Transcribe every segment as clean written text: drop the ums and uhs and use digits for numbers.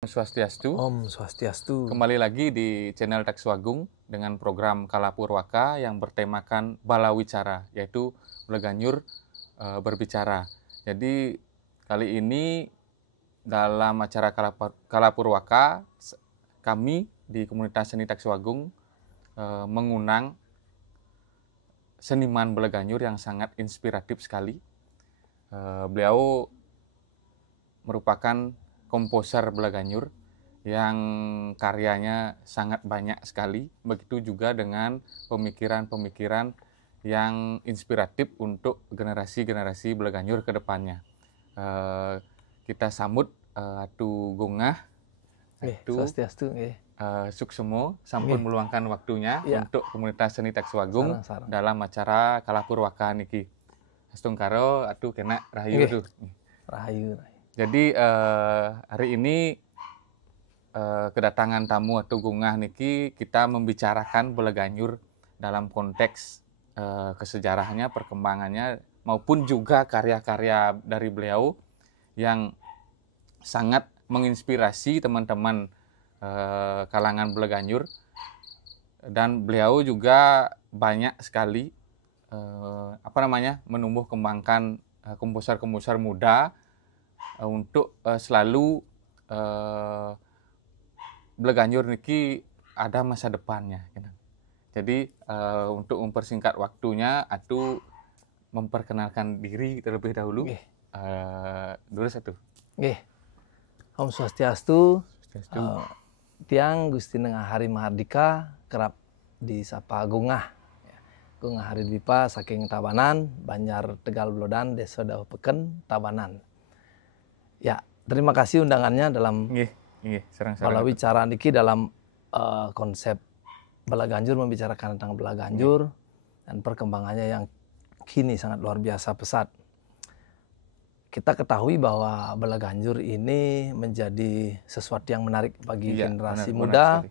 Swastiastu. Om Swastiastu. Kembali lagi di channel Takswagung dengan program Kalapurwaka yang bertemakan Balawicara, yaitu Beleganyur berbicara. Jadi kali ini dalam acara Kalapurwaka kami di komunitas seni Takswagung mengundang seniman Beleganyur yang sangat inspiratif sekali. Beliau merupakan komposer Beleganyur yang karyanya sangat banyak sekali. Begitu juga dengan pemikiran-pemikiran yang inspiratif untuk generasi-generasi Beleganyur ke depannya. Kita sambut Atu Gungah, Atu Swastiastu. Suksemo sampun meluangkan waktunya untuk komunitas seni Takswagung dalam acara Kalapurwaka niki. Astung karo Atu kena rahayu tuh. Rahayu. Jadi hari ini kedatangan tamu Atu Gungah niki kita membicarakan Beleganyur dalam konteks kesejarahnya, perkembangannya maupun juga karya-karya dari beliau yang sangat menginspirasi teman-teman kalangan Beleganyur, dan beliau juga banyak sekali menumbuh kembangkan komposer-komposer muda untuk selalu Beleganyur niki ada masa depannya. Jadi untuk mempersingkat waktunya, Atu memperkenalkan diri terlebih dahulu. Dulu satu. Om Swastiastu. Tiang Gusti Nengah Hari Mahardika kerap disapa Gungah. Gungah Hari Dwipa saking Tabanan, Banjar Tegal Blodan, Desa Dawa Peken, Tabanan. Ya, terima kasih undangannya dalam Balawicara niki dalam konsep Beleganyur, membicarakan tentang Beleganyur dan perkembangannya yang kini sangat luar biasa pesat. Kita ketahui bahwa Beleganyur ini menjadi sesuatu yang menarik bagi generasi muda,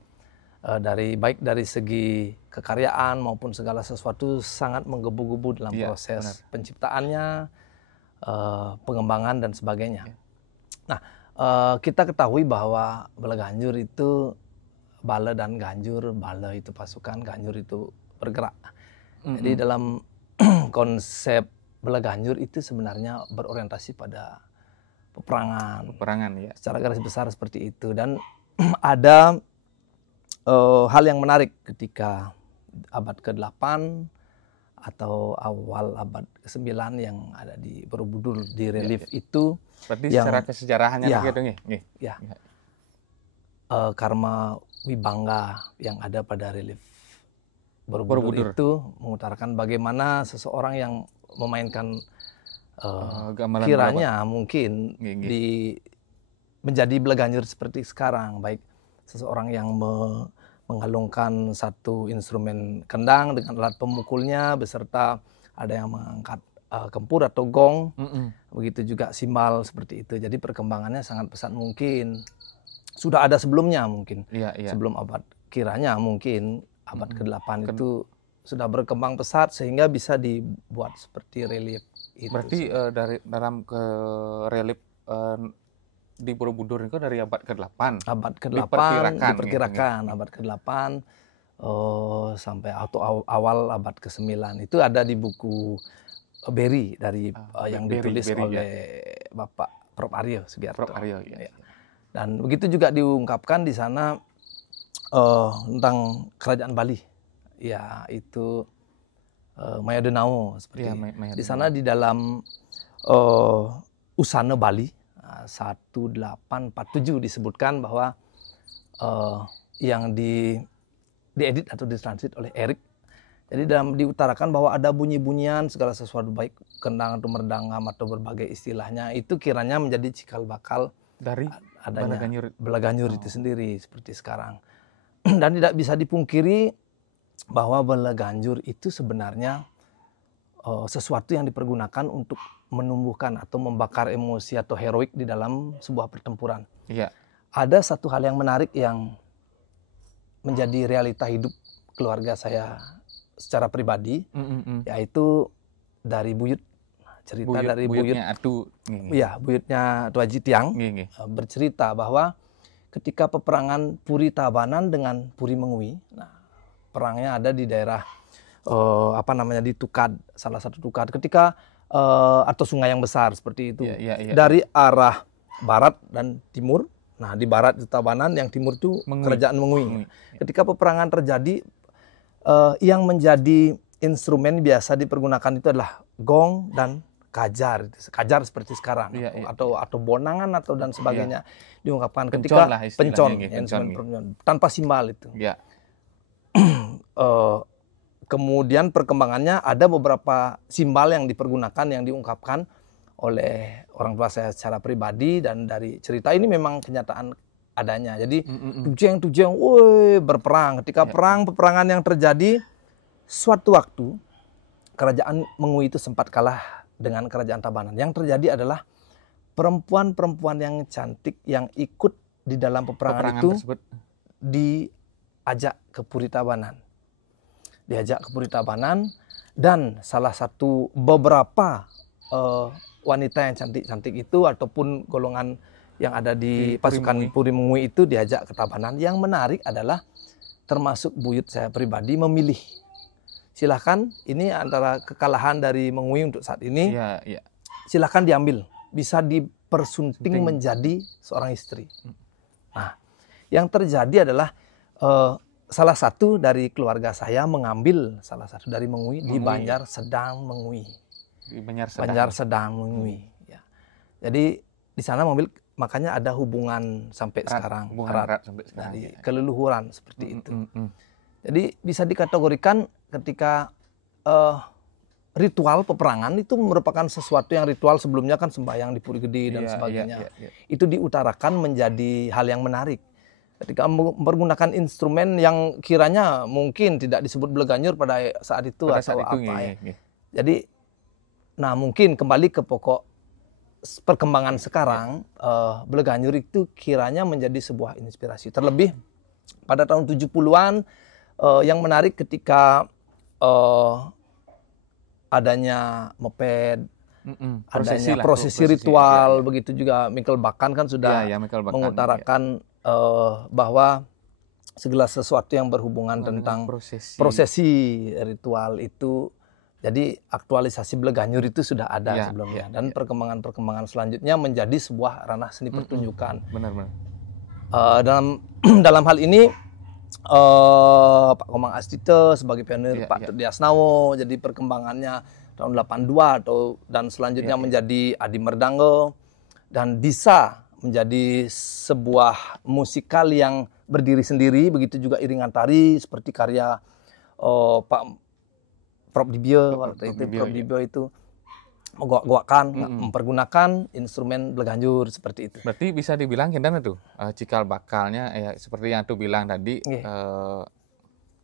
baik dari segi kekaryaan maupun segala sesuatu sangat menggebu-gebu dalam proses penciptaannya, pengembangan dan sebagainya. Nah, kita ketahui bahwa Beleganyur itu bala dan ganjur, bala itu pasukan, ganjur itu bergerak. Jadi dalam konsep Beleganyur itu sebenarnya berorientasi pada peperangan ya. Secara garis besar seperti itu. Dan ada hal yang menarik ketika abad ke-8 atau awal abad ke-9 yang ada di Borobudur di relief itu. Berarti yang, secara kesejarahannya gitu nih. Karma Wibangga yang ada pada relief Borobudur itu mengutarakan bagaimana seseorang yang memainkan kiranya mungkin menjadi Beleganyur seperti sekarang, baik seseorang yang mengalungkan satu instrumen kendang dengan alat pemukulnya beserta ada yang mengangkat kempur atau gong, begitu juga simbal seperti itu. Jadi perkembangannya sangat pesat, mungkin sudah ada sebelumnya mungkin sebelum abad kiranya mungkin abad ke-8 itu sudah berkembang pesat sehingga bisa dibuat seperti relief itu. Berarti dalam relief di Borobudur itu dari abad ke-8. Abad ke-8 diperkirakan abad ke-8 sampai atau awal abad ke-9 itu ada di buku Beri dari yang ditulis oleh Bapak Prof. Aryo Sugiarto. Dan begitu juga diungkapkan di sana tentang kerajaan Bali. Ya, itu Mayadenau seperti di sana di dalam Usana Bali 1847 disebutkan bahwa yang diedit atau ditranslate oleh Erik. Jadi diutarakan bahwa ada bunyi-bunyian segala sesuatu, baik kendang atau merdangam atau berbagai istilahnya, itu kiranya menjadi cikal bakal dari adanya Beleganyur itu sendiri seperti sekarang. Dan tidak bisa dipungkiri bahwa Beleganyur itu sebenarnya sesuatu yang dipergunakan untuk menumbuhkan atau membakar emosi atau heroik di dalam sebuah pertempuran. Ada satu hal yang menarik yang menjadi realita hidup keluarga saya secara pribadi, yaitu dari buyut, cerita dari buyutnya Atu, buyutnya Atu Haji Tiang, bercerita bahwa ketika peperangan Puri Tabanan dengan Puri Mengui. Nah, perangnya ada di daerah di Tukad, salah satu Tukad. Ketika atau sungai yang besar seperti itu. Dari arah barat dan timur. Nah, di barat itu Tabanan, yang timur itu Kerajaan Mengui. Ketika peperangan terjadi, yang menjadi instrumen biasa dipergunakan itu adalah gong dan kajar. Kajar seperti sekarang atau bonangan atau dan sebagainya diungkapkan ketika pencon, tanpa simbal itu. Kemudian perkembangannya ada beberapa simbal yang dipergunakan, yang diungkapkan oleh orang tua saya secara pribadi, dan dari cerita ini memang kenyataan adanya. Jadi tujeng, woi, berperang. Ketika peperangan yang terjadi, suatu waktu Kerajaan Mengui itu sempat kalah dengan Kerajaan Tabanan. Yang terjadi adalah perempuan-perempuan yang cantik yang ikut di dalam peperangan itu tersebut diajak ke Puri Tabanan. Dan salah satu beberapa wanita yang cantik-cantik itu ataupun golongan yang ada di pasukan Puri Mengui itu diajak ke Tabanan. Yang menarik adalah termasuk buyut saya pribadi memilih. Silahkan, ini antara kekalahan dari Mengui untuk saat ini. Silahkan diambil, bisa dipersunting menjadi seorang istri. Nah, yang terjadi adalah salah satu dari keluarga saya mengambil salah satu dari Mengui di Banjar Sedang Mengui. Di Banjar Sedang Mengui. Ya. Jadi di sana mengambil, makanya ada hubungan sampai sekarang erat sampai sekarang, dari keleluhuran seperti itu. Jadi bisa dikategorikan ketika ritual peperangan itu merupakan sesuatu yang ritual sebelumnya kan sembahyang di Puri Gede dan sebagainya. Itu diutarakan menjadi hal yang menarik. Ketika menggunakan instrumen yang kiranya mungkin tidak disebut Bleganjur pada saat itu atau apa. Jadi, nah mungkin kembali ke pokok perkembangan sekarang, Bleganjur itu kiranya menjadi sebuah inspirasi. Terlebih pada tahun 70-an, yang menarik ketika adanya moped, adanya prosesi ritual, begitu juga Mikkel Bakan kan sudah mengutarakan bahwa segala sesuatu yang berhubungan tentang prosesi ritual itu, jadi aktualisasi Bleganjur itu sudah ada sebelumnya, dan perkembangan-perkembangan selanjutnya menjadi sebuah ranah seni pertunjukan. Dalam hal ini Pak Komang Astite sebagai pionir, Pak Tudi Asnawo, jadi perkembangannya tahun 82 dan selanjutnya menjadi Adi Merdanggo, dan bisa menjadi sebuah musikal yang berdiri sendiri. Begitu juga iringan tari seperti karya Pak Prof Dibyo waktu itu. Prof Dibyo itu menggoak-goakkan, mempergunakan instrumen Bleganjur seperti itu. Berarti bisa dibilang Kindan itu cikal bakalnya seperti yang tu bilang tadi,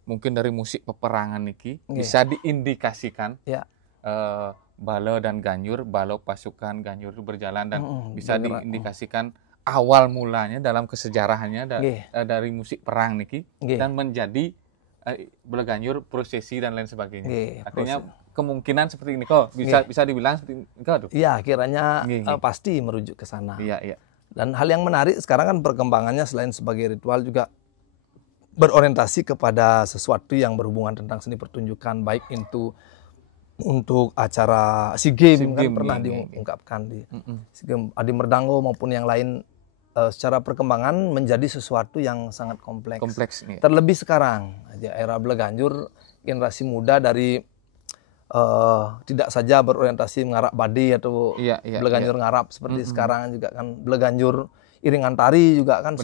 mungkin dari musik peperangan niki bisa diindikasikan balo dan ganjur, balo pasukan ganjur itu berjalan, dan bisa diindikasikan awal mulanya dalam kesejarahannya dari musik perang niki dan menjadi Bleganjur, prosesi dan lain sebagainya. Artinya kemungkinan seperti ini kok bisa dibilang seperti ini kok. Iya, kiranya pasti merujuk ke sana. Dan hal yang menarik sekarang kan perkembangannya selain sebagai ritual juga berorientasi kepada sesuatu yang berhubungan tentang seni pertunjukan, baik itu untuk acara SEA Games kan pernah diungkapkan di SEA Games Adi Merdanggo maupun yang lain. Secara perkembangan menjadi sesuatu yang sangat kompleks. Terlebih sekarang, era Bleganjur, generasi muda dari tidak saja berorientasi mengarap badi atau Bleganjur ngarap seperti sekarang juga kan, Bleganjur iringan tari juga kan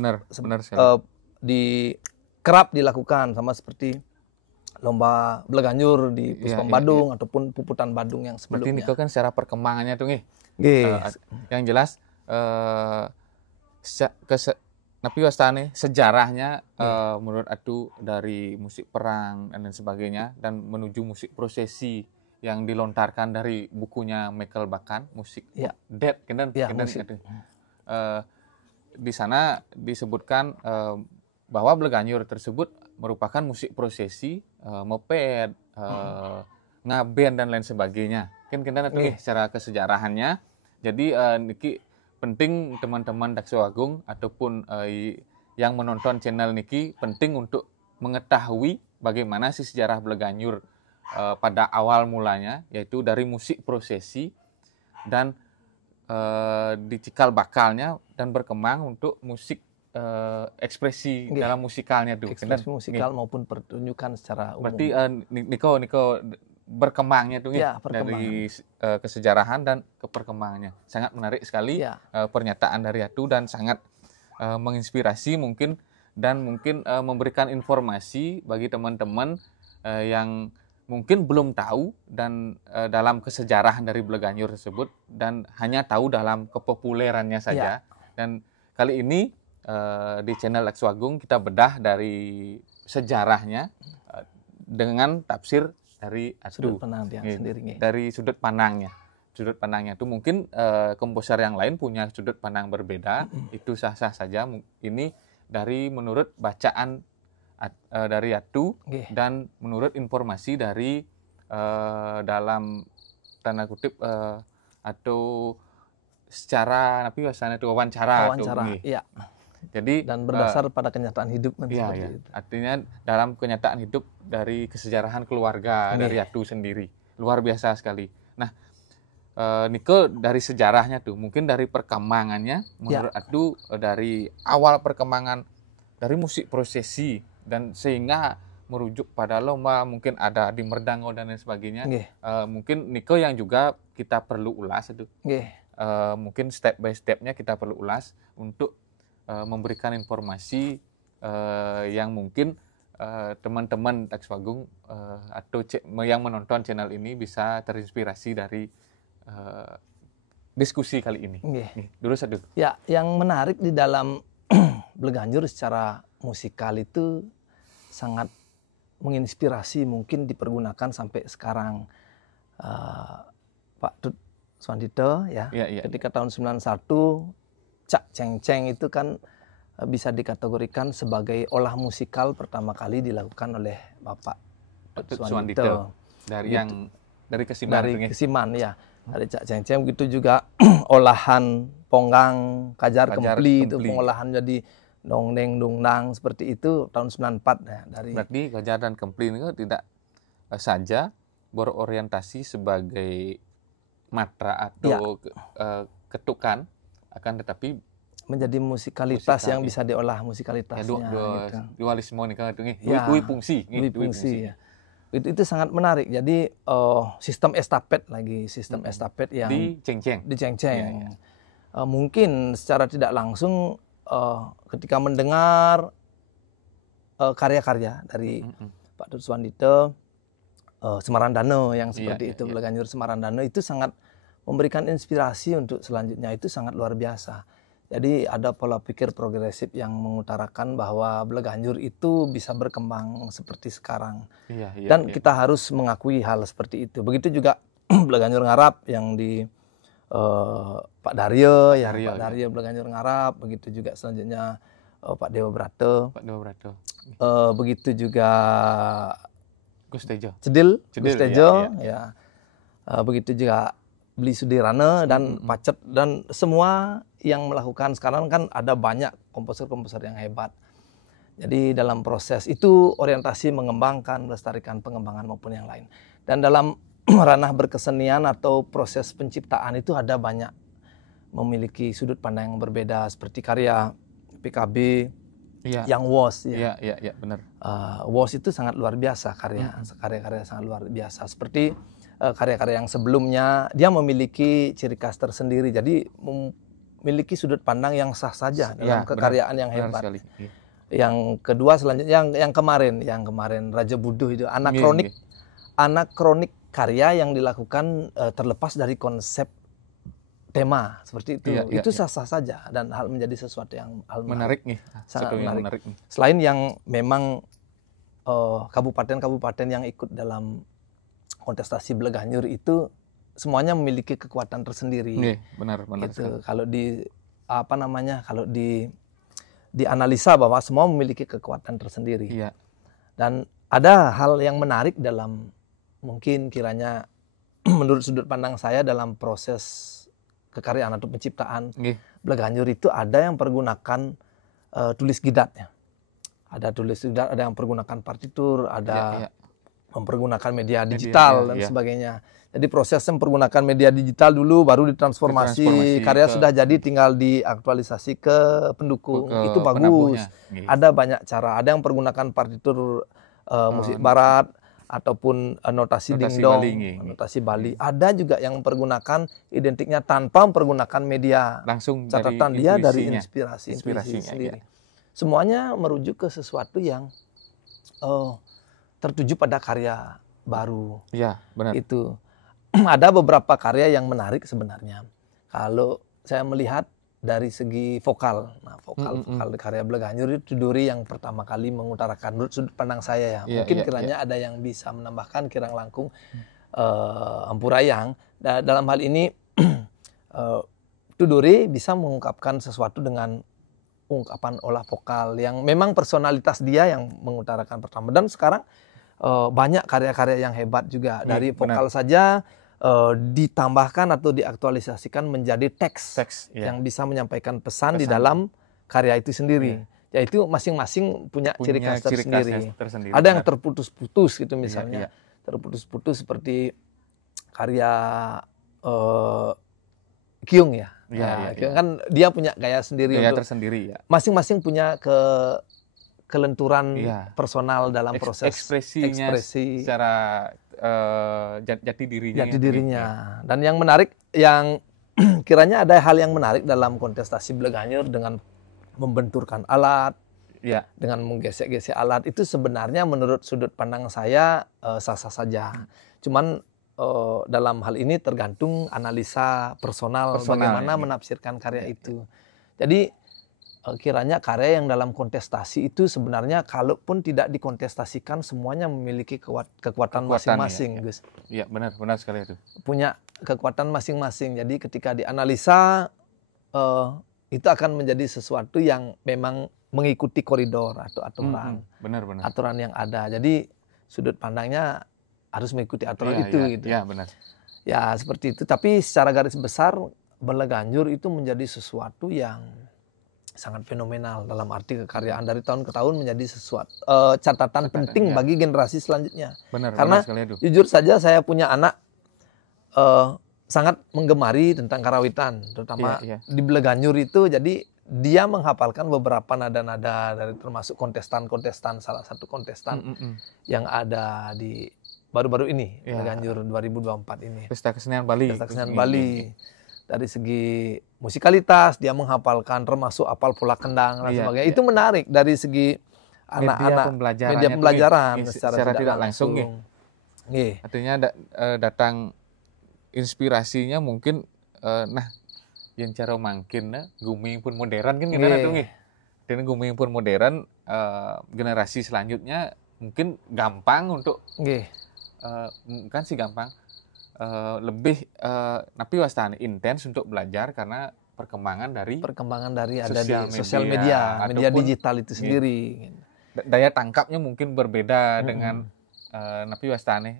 kerap dilakukan, sama seperti lomba Bleganjur di Puspom Badung ataupun Puputan Badung yang sebelumnya. Berarti Niko kan secara perkembangannya tuh yang jelas tapi wastane sejarahnya menurut Atu dari musik perang dan lain sebagainya, dan menuju musik prosesi yang dilontarkan dari bukunya Mikkel Bakan, musik Dead di sana disebutkan bahwa Bleganjur tersebut merupakan musik prosesi, moped, ngaben dan lain sebagainya. Kan kita secara kesejarahannya. Jadi niki penting teman-teman Daksa Agung ataupun yang menonton channel niki penting untuk mengetahui bagaimana sih sejarah Bleganjur pada awal mulanya, yaitu dari musik prosesi dan di cikal bakalnya dan berkembang untuk musik ekspresi dalam musikalnya tuh. Ekspresi musikal maupun pertunjukan secara umum. Berarti Niko berkembangnya tuh dari kesejarahan dan ke perkembangannya. Sangat menarik sekali pernyataan dari Atu dan sangat menginspirasi mungkin dan mungkin memberikan informasi bagi teman-teman yang mungkin belum tahu dan dalam kesejarahan dari Bleganjur tersebut dan hanya tahu dalam kepopulerannya saja. Dan kali ini di channel Lekswagung kita bedah dari sejarahnya dengan tafsir dari Atu. Sudut pandang sendiri. Dari sudut pandangnya. Sudut pandangnya itu mungkin komposer yang lain punya sudut pandang berbeda, itu sah-sah saja. Ini dari menurut bacaan dari Atu dan menurut informasi dari dalam tanda kutip atau secara itu wawancara. Iya. Jadi dan berdasar pada kenyataan hidup itu. Artinya dalam kenyataan hidup dari kesejarahan keluarga dari Atu sendiri. Luar biasa sekali. Nah, Niko dari sejarahnya tuh, mungkin dari perkembangannya menurut Atu dari awal perkembangan dari musik prosesi dan sehingga merujuk pada lomba, mungkin ada di Merdango dan lain sebagainya. Mungkin Niko yang juga kita perlu ulas itu. Mungkin step by stepnya kita perlu ulas untuk memberikan informasi yang mungkin teman-teman Lekswagung atau yang menonton channel ini bisa terinspirasi dari diskusi kali ini. Dulu satu. Ya, yang menarik di dalam Bleganjur secara musikal itu sangat menginspirasi, mungkin dipergunakan sampai sekarang. Pak Tut Suwandito ketika tahun 91 Cak Ceng Ceng itu kan bisa dikategorikan sebagai olah musikal pertama kali dilakukan oleh Bapak Tut Suwandito. Dari Kesiman ya. Dari Cak Ceng Ceng, begitu juga olahan Ponggang, Kajar Kempli itu pengolahan jadi dongdeng dongdang seperti itu tahun 94 ya. Berarti Kajar dan Kempli itu tidak saja berorientasi sebagai matra atau ketukan, akan tetapi menjadi musikalitas yang bisa diolah musikalitasnya. Dualisme nih kan fungsi. Ya. Itu sangat menarik. Jadi sistem estafet yang di Ceng-Ceng. Mungkin secara tidak langsung ketika mendengar karya-karya dari Pak Tut Suwandito, Semarandano yang seperti itu, Bleganjur Semarandano itu sangat memberikan inspirasi untuk selanjutnya, itu sangat luar biasa. Jadi ada pola pikir progresif yang mengutarakan bahwa Bleganjur itu bisa berkembang seperti sekarang. Dan kita harus mengakui hal seperti itu. Begitu juga Bleganjur Ngarap yang di Pak Daryo, Pak Daryo Bleganjur Ngarap. Begitu juga selanjutnya Pak Dewa Brato. Begitu juga Gus Tejo. Begitu juga Beli Sudirane dan Pacet dan semua yang melakukan sekarang kan ada banyak komposer-komposer yang hebat. Jadi dalam proses itu orientasi mengembangkan, melestarikan pengembangan maupun yang lain. Dan dalam ranah berkesenian atau proses penciptaan itu ada banyak memiliki sudut pandang yang berbeda seperti karya PKB yang WOS benar. WOS itu sangat luar biasa karya-karya sangat luar biasa seperti karya-karya yang sebelumnya dia memiliki ciri khas tersendiri, jadi memiliki sudut pandang yang sah saja dalam kekaryaan yang hebat. Yang kedua selanjutnya yang kemarin Raja Buduh itu anakronik karya yang dilakukan terlepas dari konsep tema seperti itu. Sah-sah saja dan hal menjadi sesuatu yang menarik nih. Sangat menarik. Selain yang memang kabupaten-kabupaten yang ikut dalam kontestasi Bleganjur itu semuanya memiliki kekuatan tersendiri. Benar gitu. Kalau dianalisa bahwa semua memiliki kekuatan tersendiri. Dan ada hal yang menarik dalam mungkin kiranya menurut sudut pandang saya dalam proses kekaryaan atau penciptaan Bleganjur itu ada yang pergunakan tulis gidatnya. Ada tulis gidat, ada yang mempergunakan partitur, ada mempergunakan media digital dan sebagainya. Jadi prosesnya mempergunakan media digital dulu, baru ditransformasi. Karya sudah jadi, tinggal diaktualisasi ke pendukung. Itu bagus. Ada banyak cara. Ada yang mempergunakan partitur musik barat ataupun notasi dingdong, notasi Bali. Ada juga yang mempergunakan identiknya tanpa mempergunakan media. Langsung catatan dia dari inspirasi sendiri. Semuanya merujuk ke sesuatu yang tertuju pada karya baru. Iya, benar. Itu. Ada beberapa karya yang menarik sebenarnya. Kalau saya melihat dari segi vokal, vokal karya Bleganjur itu Duri yang pertama kali mengutarakan menurut sudut pandang saya ya. Mungkin kiranya ada yang bisa menambahkan, Kirang Langkung, Ampurayang. Dalam hal ini Duri bisa mengungkapkan sesuatu dengan ungkapan olah vokal yang memang personalitas dia yang mengutarakan pertama. Dan sekarang banyak karya-karya yang hebat juga dari vokal saja. Ditambahkan atau diaktualisasikan menjadi teks yang bisa menyampaikan pesan di dalam karya itu sendiri. Yaitu masing-masing punya ciri khas tersendiri. Ada yang terputus-putus gitu misalnya. Terputus-putus seperti karya Kyung ya. Kyung kan dia punya gaya sendiri. Gaya tersendiri ya. Masing-masing punya kelenturan personal dalam proses ekspresi secara jati dirinya. Dan yang menarik, yang kiranya ada hal yang menarik dalam kontestasi Bleganjur dengan membenturkan alat, dengan menggesek-gesek alat, itu sebenarnya menurut sudut pandang saya sah-sah saja. Cuman dalam hal ini tergantung analisa personal bagaimana menafsirkan karya itu. Jadi kiranya karya yang dalam kontestasi itu sebenarnya kalaupun tidak dikontestasikan semuanya memiliki kekuatan masing-masing, Gus. Iya, benar sekali itu. Punya kekuatan masing-masing. Jadi ketika dianalisa itu akan menjadi sesuatu yang memang mengikuti koridor atau aturan. Benar. Aturan yang ada. Jadi sudut pandangnya harus mengikuti aturan itu gitu. Iya, benar. Ya, seperti itu. Tapi secara garis besar Bleganjur itu menjadi sesuatu yang sangat fenomenal dalam arti kekaryaan dari tahun ke tahun menjadi sesuatu catatan penting bagi generasi selanjutnya. Karena jujur saja saya punya anak sangat menggemari tentang karawitan, terutama di Bleganjur itu. Jadi dia menghafalkan beberapa nada-nada dari termasuk kontestan salah satu kontestan yang ada di baru-baru ini Bleganjur 2024 ini. Pesta Kesenian Bali. Dari segi musikalitas dia menghafalkan, termasuk hafal pola kendang dan sebagainya. Itu menarik dari segi anak-anak media pembelajaran secara tidak langsung. Artinya datang inspirasinya mungkin yang cara mungkin guming pun modern kan kita tuh nggih. Dan guming pun modern generasi selanjutnya mungkin gampang untuk kan sih gampang. Lebih tapi wastani intens untuk belajar karena perkembangan dari ada di sosial media digital itu sendiri. Daya tangkapnya mungkin berbeda dengan tapi wastani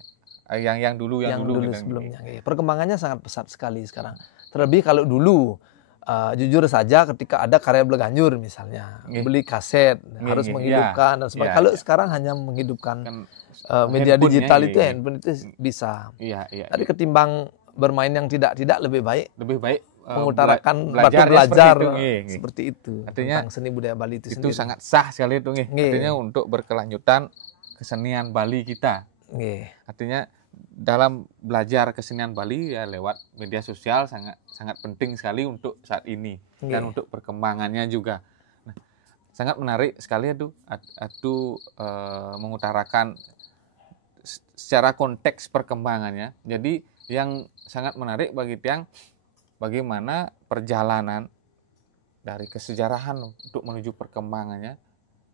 yang dulu sebelumnya. Perkembangannya sangat pesat sekali sekarang. Terlebih kalau dulu jujur saja ketika ada karya Bleganjur misalnya beli kaset harus menghidupkan dan sebagainya. Kalau sekarang hanya menghidupkan media digital itu handphone itu bisa. Tapi ketimbang bermain yang tidak lebih baik mengutarakan belajar seperti itu. Artinya tentang seni budaya Bali itu sendiri. Itu sangat sah sekali itu artinya untuk berkelanjutan kesenian Bali kita. Artinya dalam belajar kesenian Bali ya lewat media sosial sangat penting sekali untuk saat ini dan untuk perkembangannya juga. Nah, sangat menarik sekali itu mengutarakan secara konteks perkembangannya. Jadi yang sangat menarik bagi tiang bagaimana perjalanan dari kesejarahan untuk menuju perkembangannya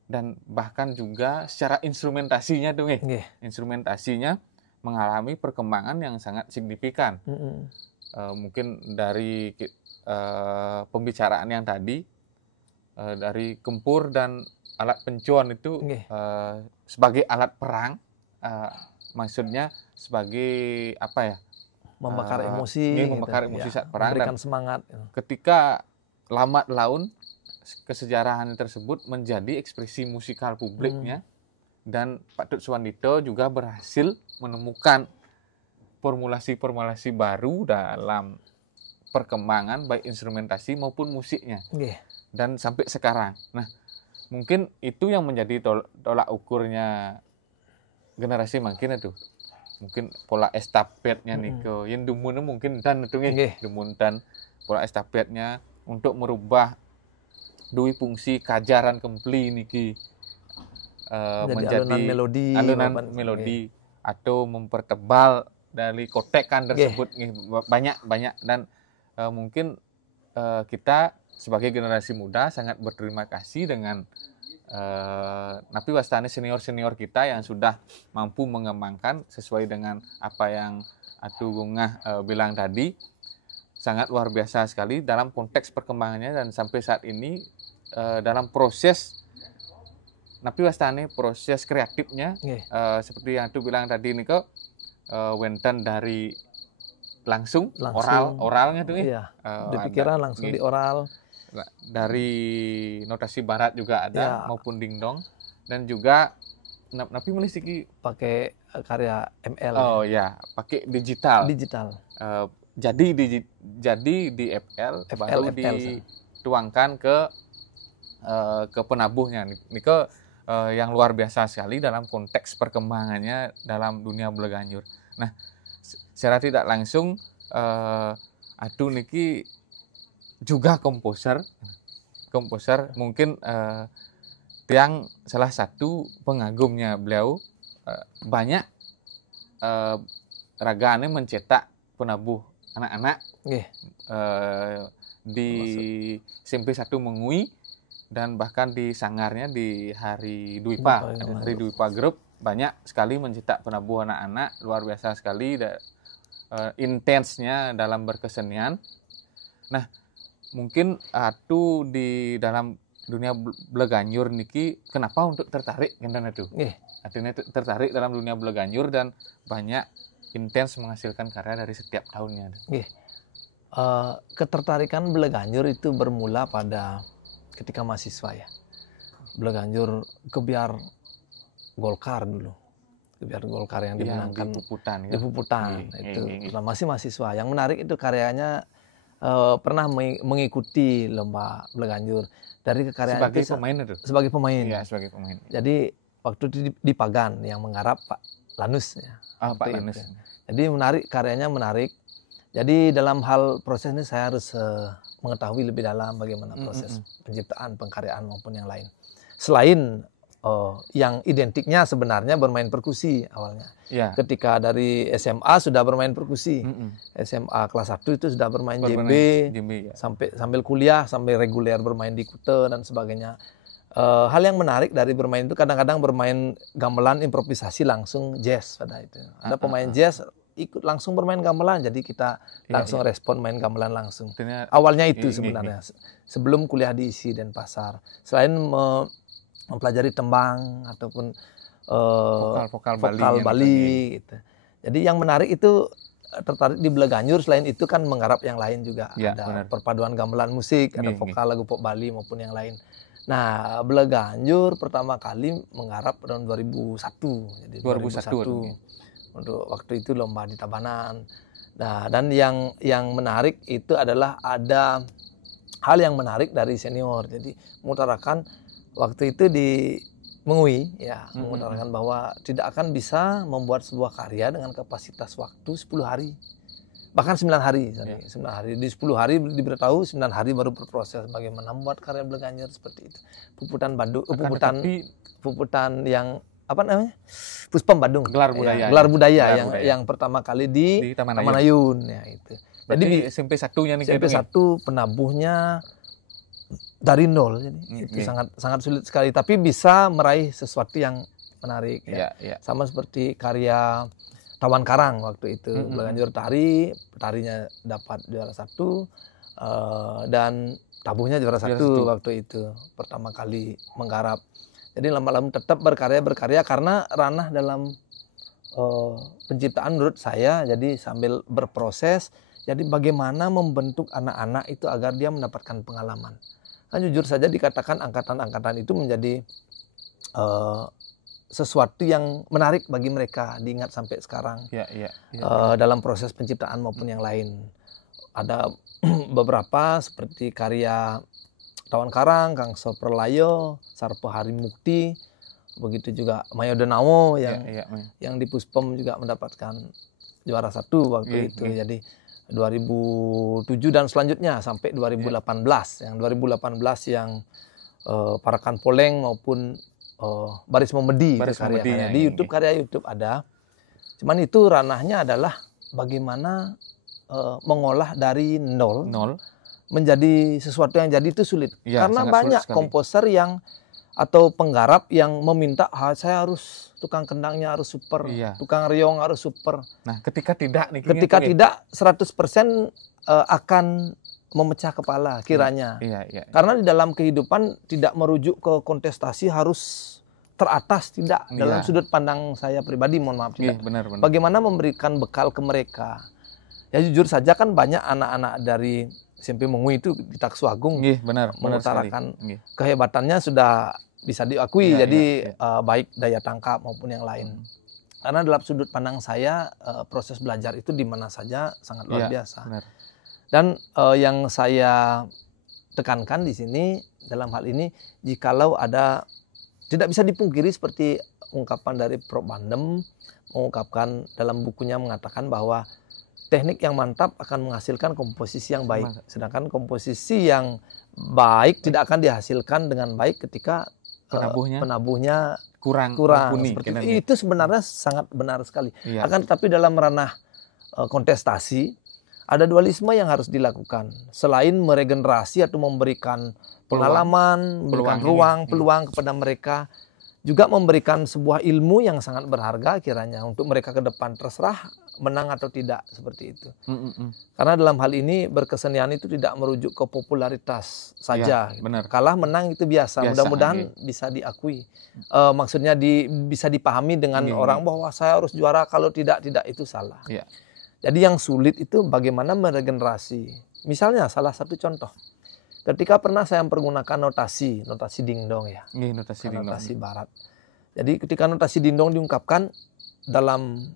dan bahkan juga secara instrumentasinya tuh instrumentasinya mengalami perkembangan yang sangat signifikan. Mungkin dari pembicaraan yang tadi dari kempur dan alat pencuan itu sebagai alat perang, maksudnya sebagai apa ya? Membakar emosi saat perang memberikan dan semangat. Ketika lambat laun kesejarahan tersebut menjadi ekspresi musikal publiknya. Dan Pak Tut Suwandito juga berhasil menemukan formulasi-formulasi baru dalam perkembangan baik instrumentasi maupun musiknya. Dan sampai sekarang. Nah, mungkin itu yang menjadi tolak ukurnya generasi makin itu. Mungkin pola estafetnya niko yang dumun mungkin dan itu dumun dan pola estafetnya untuk merubah dui fungsi kajaran kempli niki menjadi alunan melodi atau mempertebal dari kotekan tersebut banyak dan mungkin kita sebagai generasi muda sangat berterima kasih dengan Napi Wastani senior kita yang sudah mampu mengembangkan sesuai dengan apa yang Atu Gungah bilang tadi, sangat luar biasa sekali dalam konteks perkembangannya. Dan sampai saat ini dalam proses Napi Wastani, proses kreatifnya seperti yang Atu bilang tadi ini kok wenten dari langsung oralnya tuh di pikiran langsung di oral. Dari notasi barat juga ada maupun dingdong, dan juga Napi melisiki pakai karya ML. Pakai digital. Jadi di FL baru dituangkan ke penabuhnya. Niko yang luar biasa sekali dalam konteks perkembangannya dalam dunia Bleganjur. Nah, secara tidak langsung Adu niki juga komposer mungkin yang salah satu pengagumnya beliau. Banyak ragane mencetak penabuh anak-anak di SMP 1 Mengui, dan bahkan di sanggarnya di Hari Dwipa Group banyak sekali mencetak penabuh anak-anak, luar biasa sekali intensnya dalam berkesenian. Nah, mungkin Atu di dalam dunia Bleganjur niki kenapa untuk tertarik ngenten itu? Artinya tertarik dalam dunia Bleganjur dan banyak intens menghasilkan karya dari setiap tahunnya. Ketertarikan Bleganjur itu bermula pada ketika mahasiswa ya. Bleganjur kebiar Golkar dulu. Kebiar Golkar yang dimenangkan di Puputan. Itu masih mahasiswa. Yang menarik itu karyanya pernah mengikuti lomba Bleganjur. Dari kekaryaan sebagai itu pemain itu. Sebagai pemain. Iya, sebagai pemain. Jadi waktu itu di Pagan yang menggarap Pak Lanus ya. Pak Lanus. Jadi menarik, karyanya menarik. Jadi dalam hal proses ini saya harus mengetahui lebih dalam bagaimana proses penciptaan, pengkaryaan maupun yang lain. Selain yang identiknya sebenarnya bermain perkusi awalnya. Ketika dari SMA sudah bermain perkusi. SMA kelas 1 itu sudah bermain JB sambil kuliah, sampai reguler bermain di Kute dan sebagainya. Hal yang menarik dari bermain itu kadang-kadang bermain gamelan improvisasi langsung jazz pada itu. Ada pemain jazz ikut langsung bermain gamelan, jadi kita langsung respon main gamelan langsung. Awalnya itu sebenarnya sebelum kuliah di ISI Denpasar. Selain mempelajari tembang ataupun vokal Bali gitu. Jadi yang menarik itu tertarik di Bleganjur, selain itu kan menggarap yang lain juga. Ada perpaduan gamelan musik, ada vokal lagu pop Bali maupun yang lain. Nah, Bleganjur pertama kali menggarap tahun 2001. Jadi 2001. Untuk waktu itu lomba di Tabanan. Nah, dan yang menarik itu adalah ada hal yang menarik dari senior. Jadi mengutarakan waktu itu di Mengui ya, mengutarakan bahwa tidak akan bisa membuat sebuah karya dengan kapasitas waktu 10 hari. Bahkan 9 hari. 9 hari. Di 10 hari diberitahu, 9 hari baru berproses bagaimana membuat karya Bleganjur seperti itu. Puputan yang apa namanya? Puspam Badung. Gelar budaya yang pertama kali di Taman Ayun ya itu. Jadi di SMP 1-nya nih. SMP 1 penabuhnya dari nol, jadi itu sangat sulit sekali, tapi bisa meraih sesuatu yang menarik ya. Sama seperti karya Tawan Karang waktu itu. Bleganjur tarinya dapat juara 1 dan tabuhnya juara 1 waktu itu pertama kali menggarap. Jadi lama-lama tetap berkarya karena ranah dalam penciptaan menurut saya. Jadi sambil berproses, jadi bagaimana membentuk anak-anak itu agar dia mendapatkan pengalaman. Kan jujur saja dikatakan angkatan-angkatan itu menjadi sesuatu yang menarik bagi mereka diingat sampai sekarang. Dalam proses penciptaan maupun yang lain. Ada beberapa seperti karya Tawan Karang, Kang Soperlayo, Sarpo Harimukti, begitu juga Mayo Denawo yang di Puspem juga mendapatkan juara 1 waktu itu. Jadi 2007 dan selanjutnya sampai 2018. Yang 2018 yang Parakan Poleng maupun Baris Memedi karya-karya di YouTube, karya YouTube ada. Cuman itu ranahnya adalah bagaimana mengolah dari nol menjadi sesuatu yang jadi itu sulit. Karena banyak komposer yang atau penggarap yang meminta saya harus tukang kendangnya harus super, tukang riong harus super. Nah, ketika tidak nih, ketika tidak 100% akan memecah kepala kiranya. Karena di dalam kehidupan tidak merujuk ke kontestasi harus teratas, tidak. Dalam sudut pandang saya pribadi, mohon maaf, tidak. Benar. Bagaimana memberikan bekal ke mereka. Ya jujur saja kan banyak anak-anak dari SMP Mengui itu di Taksu Agung mengutarakan kehebatannya sudah bisa diakui. Baik daya tangkap maupun yang lain. Karena dalam sudut pandang saya proses belajar itu di mana saja sangat luar biasa. Dan yang saya tekankan di sini dalam hal ini, jikalau ada, tidak bisa dipungkiri seperti ungkapan dari Prof. Bandem mengungkapkan dalam bukunya mengatakan bahwa teknik yang mantap akan menghasilkan komposisi yang baik. Sedangkan komposisi yang baik tidak akan dihasilkan dengan baik ketika penabuhnya kurang. Itu sebenarnya sangat benar sekali. Akan tetapi dalam ranah kontestasi, ada dualisme yang harus dilakukan. Selain meregenerasi atau memberikan pengalaman, memberikan peluang kepada mereka, juga memberikan sebuah ilmu yang sangat berharga kiranya untuk mereka ke depan, terserah menang atau tidak, seperti itu. Karena dalam hal ini berkesenian itu tidak merujuk ke popularitas saja. Kalah menang itu biasa. Mudah-mudahan bisa diakui. Maksudnya bisa dipahami dengan orang bahwa saya harus juara, kalau tidak itu salah. Jadi yang sulit itu bagaimana meregenerasi. Misalnya salah satu contoh, ketika pernah saya mempergunakan notasi dingdong ya. Notasi barat. Jadi ketika notasi dingdong diungkapkan dalam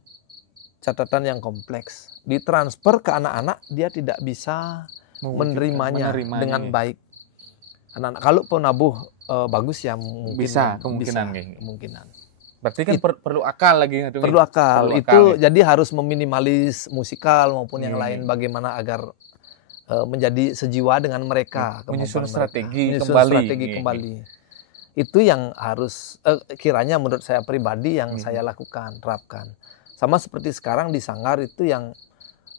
catatan yang kompleks, ditransfer ke anak-anak, dia tidak bisa menerimanya dengan baik. Anak-anak kalau penabuh bagus ya mungkin bisa kemungkinan. Berarti kan perlu akal lagi. Perlu akal. Itu jadi harus meminimalis musikal maupun yang lain, bagaimana agar menjadi sejiwa dengan mereka. Menyusun strategi kembali. Itu yang harus kiranya menurut saya pribadi yang saya lakukan, terapkan. Sama seperti sekarang di Sanggar itu yang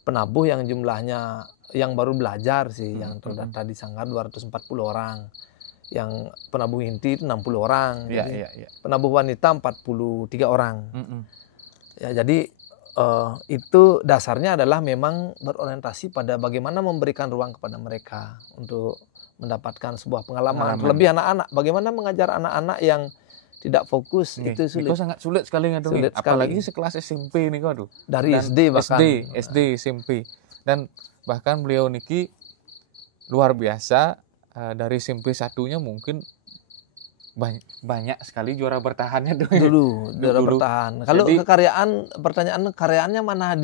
penabuh yang jumlahnya yang baru belajar sih, yang terdata di Sanggar 240 orang. Yang penabuh inti itu 60 orang. Penabuh wanita 43 orang. Jadi itu dasarnya adalah memang berorientasi pada bagaimana memberikan ruang kepada mereka untuk mendapatkan sebuah pengalaman. Terlebih anak-anak, bagaimana mengajar anak-anak yang tidak fokus, itu sulit. Itu sangat sulit sekali. Apalagi sekelas SMP nih kok. Dari SD bahkan. SD, SMP. Dan bahkan beliau niki luar biasa. Dari SMP satunya mungkin banyak sekali juara bertahannya dulu juara bertahan. Kalau kekaryaan, pertanyaan karyaannya mana,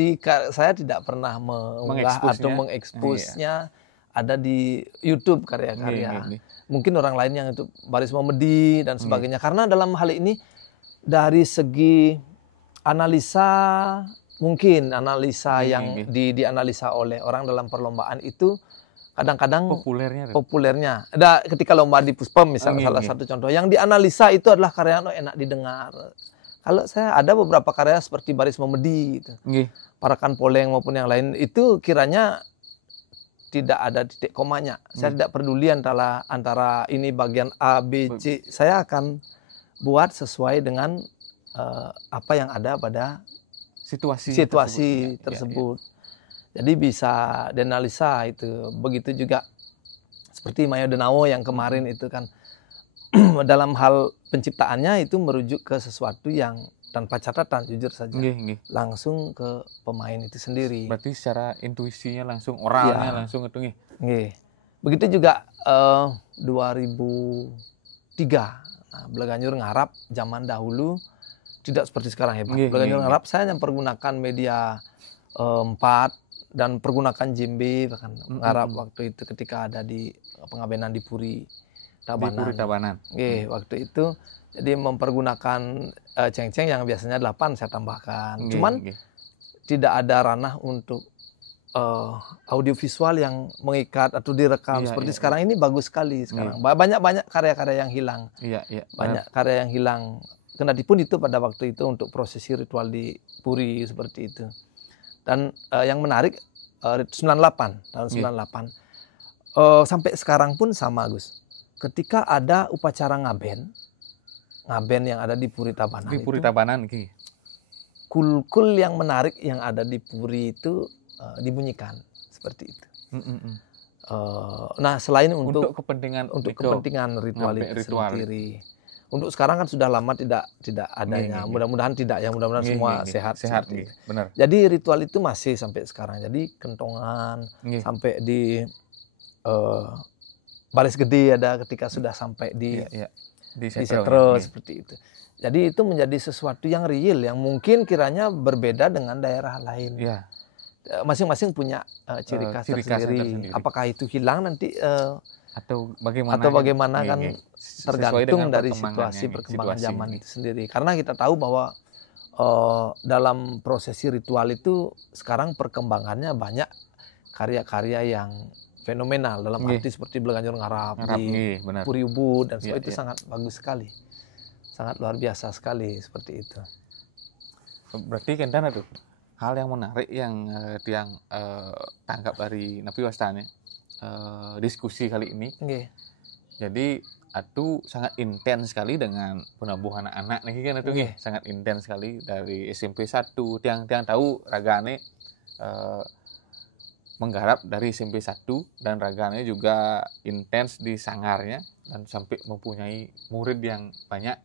saya tidak pernah mengunggah atau mengeksposnya. Ada di YouTube karya-karya. Mungkin orang lain yang itu Baris Memedi dan sebagainya. Karena dalam hal ini dari segi analisa, mungkin analisa yang dianalisa oleh orang dalam perlombaan itu kadang-kadang populernya. Ada ketika lomba di Puspem misalnya, salah satu contoh yang dianalisa itu adalah karya enak didengar. Kalau saya ada beberapa karya seperti Baris Memedi gitu. Parakan Poleng maupun yang lain itu kiranya tidak ada titik komanya. Saya tidak peduli antara ini bagian A, B, C. Saya akan buat sesuai dengan apa yang ada pada situasi tersebut. Jadi bisa dianalisa itu. Begitu juga seperti Mayo Denawo yang kemarin itu kan dalam hal penciptaannya itu merujuk ke sesuatu yang tanpa catatan, jujur saja. Langsung ke pemain itu sendiri. Berarti secara intuisinya langsung, oralnya langsung itu Begitu juga 2003. Nah, Bleganjur Ngarap zaman dahulu tidak seperti sekarang hebat. Bleganjur Ngarap saya yang pergunakan media 4 dan pergunakan jembe bahkan Ngarap waktu itu ketika ada di pengabenan di Puri Tabanan. Waktu itu jadi mempergunakan ceng-ceng yang biasanya 8 saya tambahkan. Cuman tidak ada ranah untuk audiovisual yang mengikat atau direkam seperti sekarang ini bagus sekali sekarang. Banyak karya-karya yang hilang. Banyak karya yang hilang. Kendatipun itu pada waktu itu untuk prosesi ritual di Puri seperti itu. Dan yang menarik 98 tahun 98 sampai sekarang pun sama Gus. Ketika ada upacara ngaben yang ada di Puri Tabanan. Di Puri Tabanan kul-kul yang menarik yang ada di Puri itu dibunyikan seperti itu. Nah selain untuk kepentingan ritual itu sendiri. Untuk sekarang kan sudah lama tidak adanya. Mudah-mudahan tidak ya, mudah-mudahan semua sehat. Benar. Jadi ritual itu masih sampai sekarang. Jadi kentongan sampai di Baris Gede ada ketika sudah sampai di Setro seperti itu. Jadi itu menjadi sesuatu yang real yang mungkin kiranya berbeda dengan daerah lain. Masing-masing punya ciri khas tersendiri. Apakah itu hilang nanti atau bagaimana kan tergantung dari situasi perkembangan zaman itu sendiri. Karena kita tahu bahwa dalam prosesi ritual itu sekarang perkembangannya banyak karya-karya yang fenomenal dalam arti seperti Bleganjur Ngarap di Puri Ubud dan itu sangat bagus sekali. Sangat luar biasa sekali seperti itu. Berarti kan tuh hal yang menarik yang tiang tangkap dari Napi Wastani diskusi kali ini. Jadi itu sangat intens sekali dengan penabuh anak-anak nih kan itu sangat intens sekali dari SMP 1 tiang tahu ragane menggarap dari SMP 1 dan ragane juga intens di sanggarnya dan sampai mempunyai murid yang banyak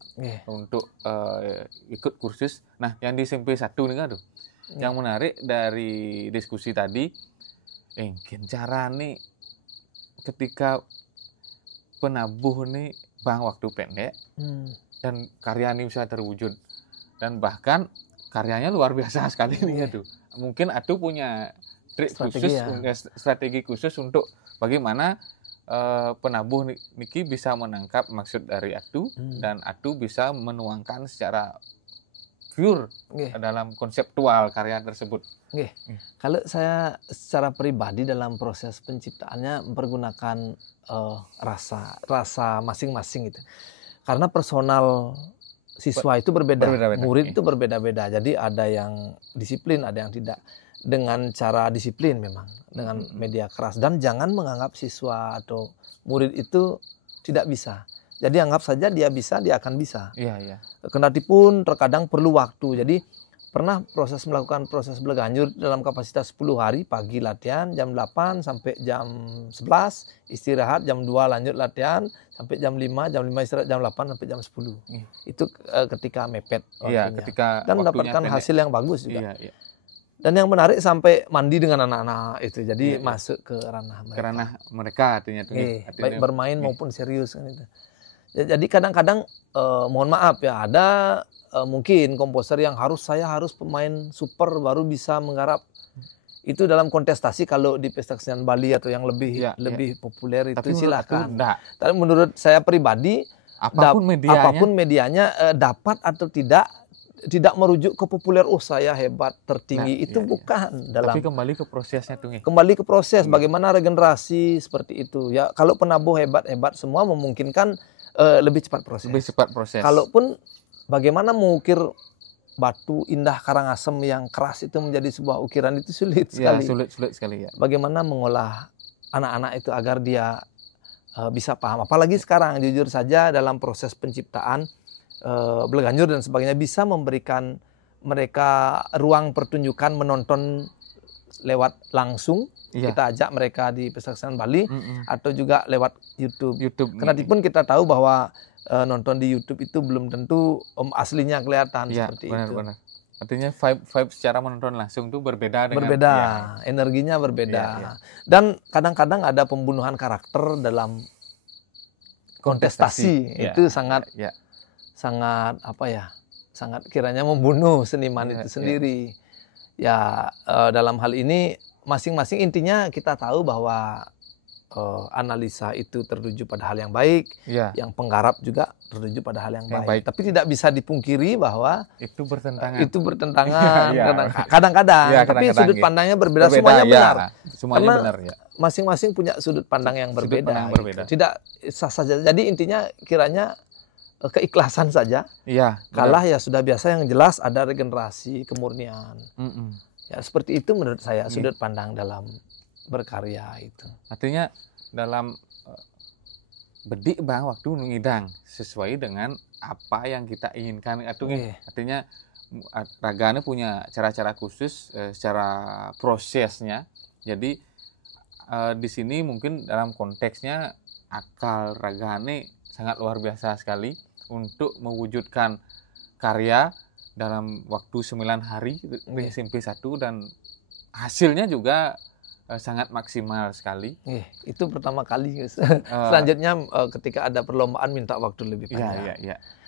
untuk ikut kursus. Nah, yang di SMP 1 nih kan tuh. Yang menarik dari diskusi tadi, cara nih ketika penabuh nih waktu pendek dan karya ini bisa terwujud dan bahkan karyanya luar biasa sekali nih tuh. Mungkin Atu punya trik strategi khusus untuk bagaimana penabuh niki bisa menangkap maksud dari Atu dan Atu bisa menuangkan secara pure dalam konseptual karya tersebut. Kalau saya secara pribadi dalam proses penciptaannya mempergunakan rasa masing-masing gitu. Karena personal siswa itu berbeda. Murid itu berbeda-beda. Jadi ada yang disiplin, ada yang tidak. Dengan cara disiplin memang, dengan media keras. Dan jangan menganggap siswa atau murid itu tidak bisa. Jadi anggap saja dia bisa, dia akan bisa. Kendatipun terkadang perlu waktu. Jadi pernah melakukan proses Bleganjur dalam kapasitas 10 hari, pagi latihan jam 8 sampai jam 11, istirahat jam 2 lanjut latihan sampai jam 5 istirahat jam 8 sampai jam 10. Itu ketika mepet waktunya. Dan mendapatkan hasil yang bagus juga. Dan yang menarik sampai mandi dengan anak-anak itu. Jadi masuk ke ranah mereka. Ke ranah mereka artinya. Baik bermain maupun serius kan itu. Jadi kadang-kadang mohon maaf ya, ada mungkin komposer yang saya harus pemain super baru bisa menggarap. Itu dalam kontestasi kalau di pesta kesenian Bali atau yang lebih populer itu tapi silakan. Tapi menurut saya pribadi apapun medianya dapat atau tidak merujuk ke populer, saya hebat tertinggi itu bukan dalam. Tapi kembali ke prosesnya tuh. Kembali ke proses bagaimana regenerasi seperti itu ya. Kalau penabuh hebat semua memungkinkan lebih cepat proses. Kalaupun bagaimana mengukir batu indah Karangasem yang keras itu menjadi sebuah ukiran itu sulit sekali. Sulit sekali ya. Bagaimana mengolah anak-anak itu agar dia bisa paham. Apalagi sekarang jujur saja dalam proses penciptaan Bleganjur dan sebagainya bisa memberikan mereka ruang pertunjukan menonton lewat langsung. Kita ajak mereka di Pesta Kesenian Bali atau juga lewat YouTube. Kendatipun kita tahu bahwa nonton di YouTube itu belum tentu aslinya kelihatan seperti itu. Artinya vibe secara menonton langsung tuh berbeda dengan berbeda, energinya berbeda. Dan kadang-kadang ada pembunuhan karakter dalam kontestasi. Itu sangat apa ya? Sangat kiranya membunuh seniman itu sendiri. Ya, dalam hal ini masing-masing intinya kita tahu bahwa analisa itu tertuju pada hal yang baik, yang penggarap juga tertuju pada hal yang baik. Tapi tidak bisa dipungkiri bahwa itu bertentangan. Kadang-kadang, tapi sudut pandangnya berbeda. Semuanya benar. Semuanya benar. Masing-masing punya sudut pandang yang berbeda. Gitu. Tidak sah saja. Jadi intinya kiranya keikhlasan saja. Kalah ya sudah biasa, yang jelas ada regenerasi, kemurnian. Ya seperti itu menurut saya sudut pandang dalam berkarya itu. Artinya dalam bedik bang waktu ngidang sesuai dengan apa yang kita inginkan. Artinya ragane punya cara-cara khusus secara prosesnya. Jadi di sini mungkin dalam konteksnya akal ragane sangat luar biasa sekali untuk mewujudkan karya dalam waktu 9 hari di SMP 1 dan hasilnya juga sangat maksimal sekali. Itu pertama kali. Selanjutnya ketika ada perlombaan minta waktu lebih panjang.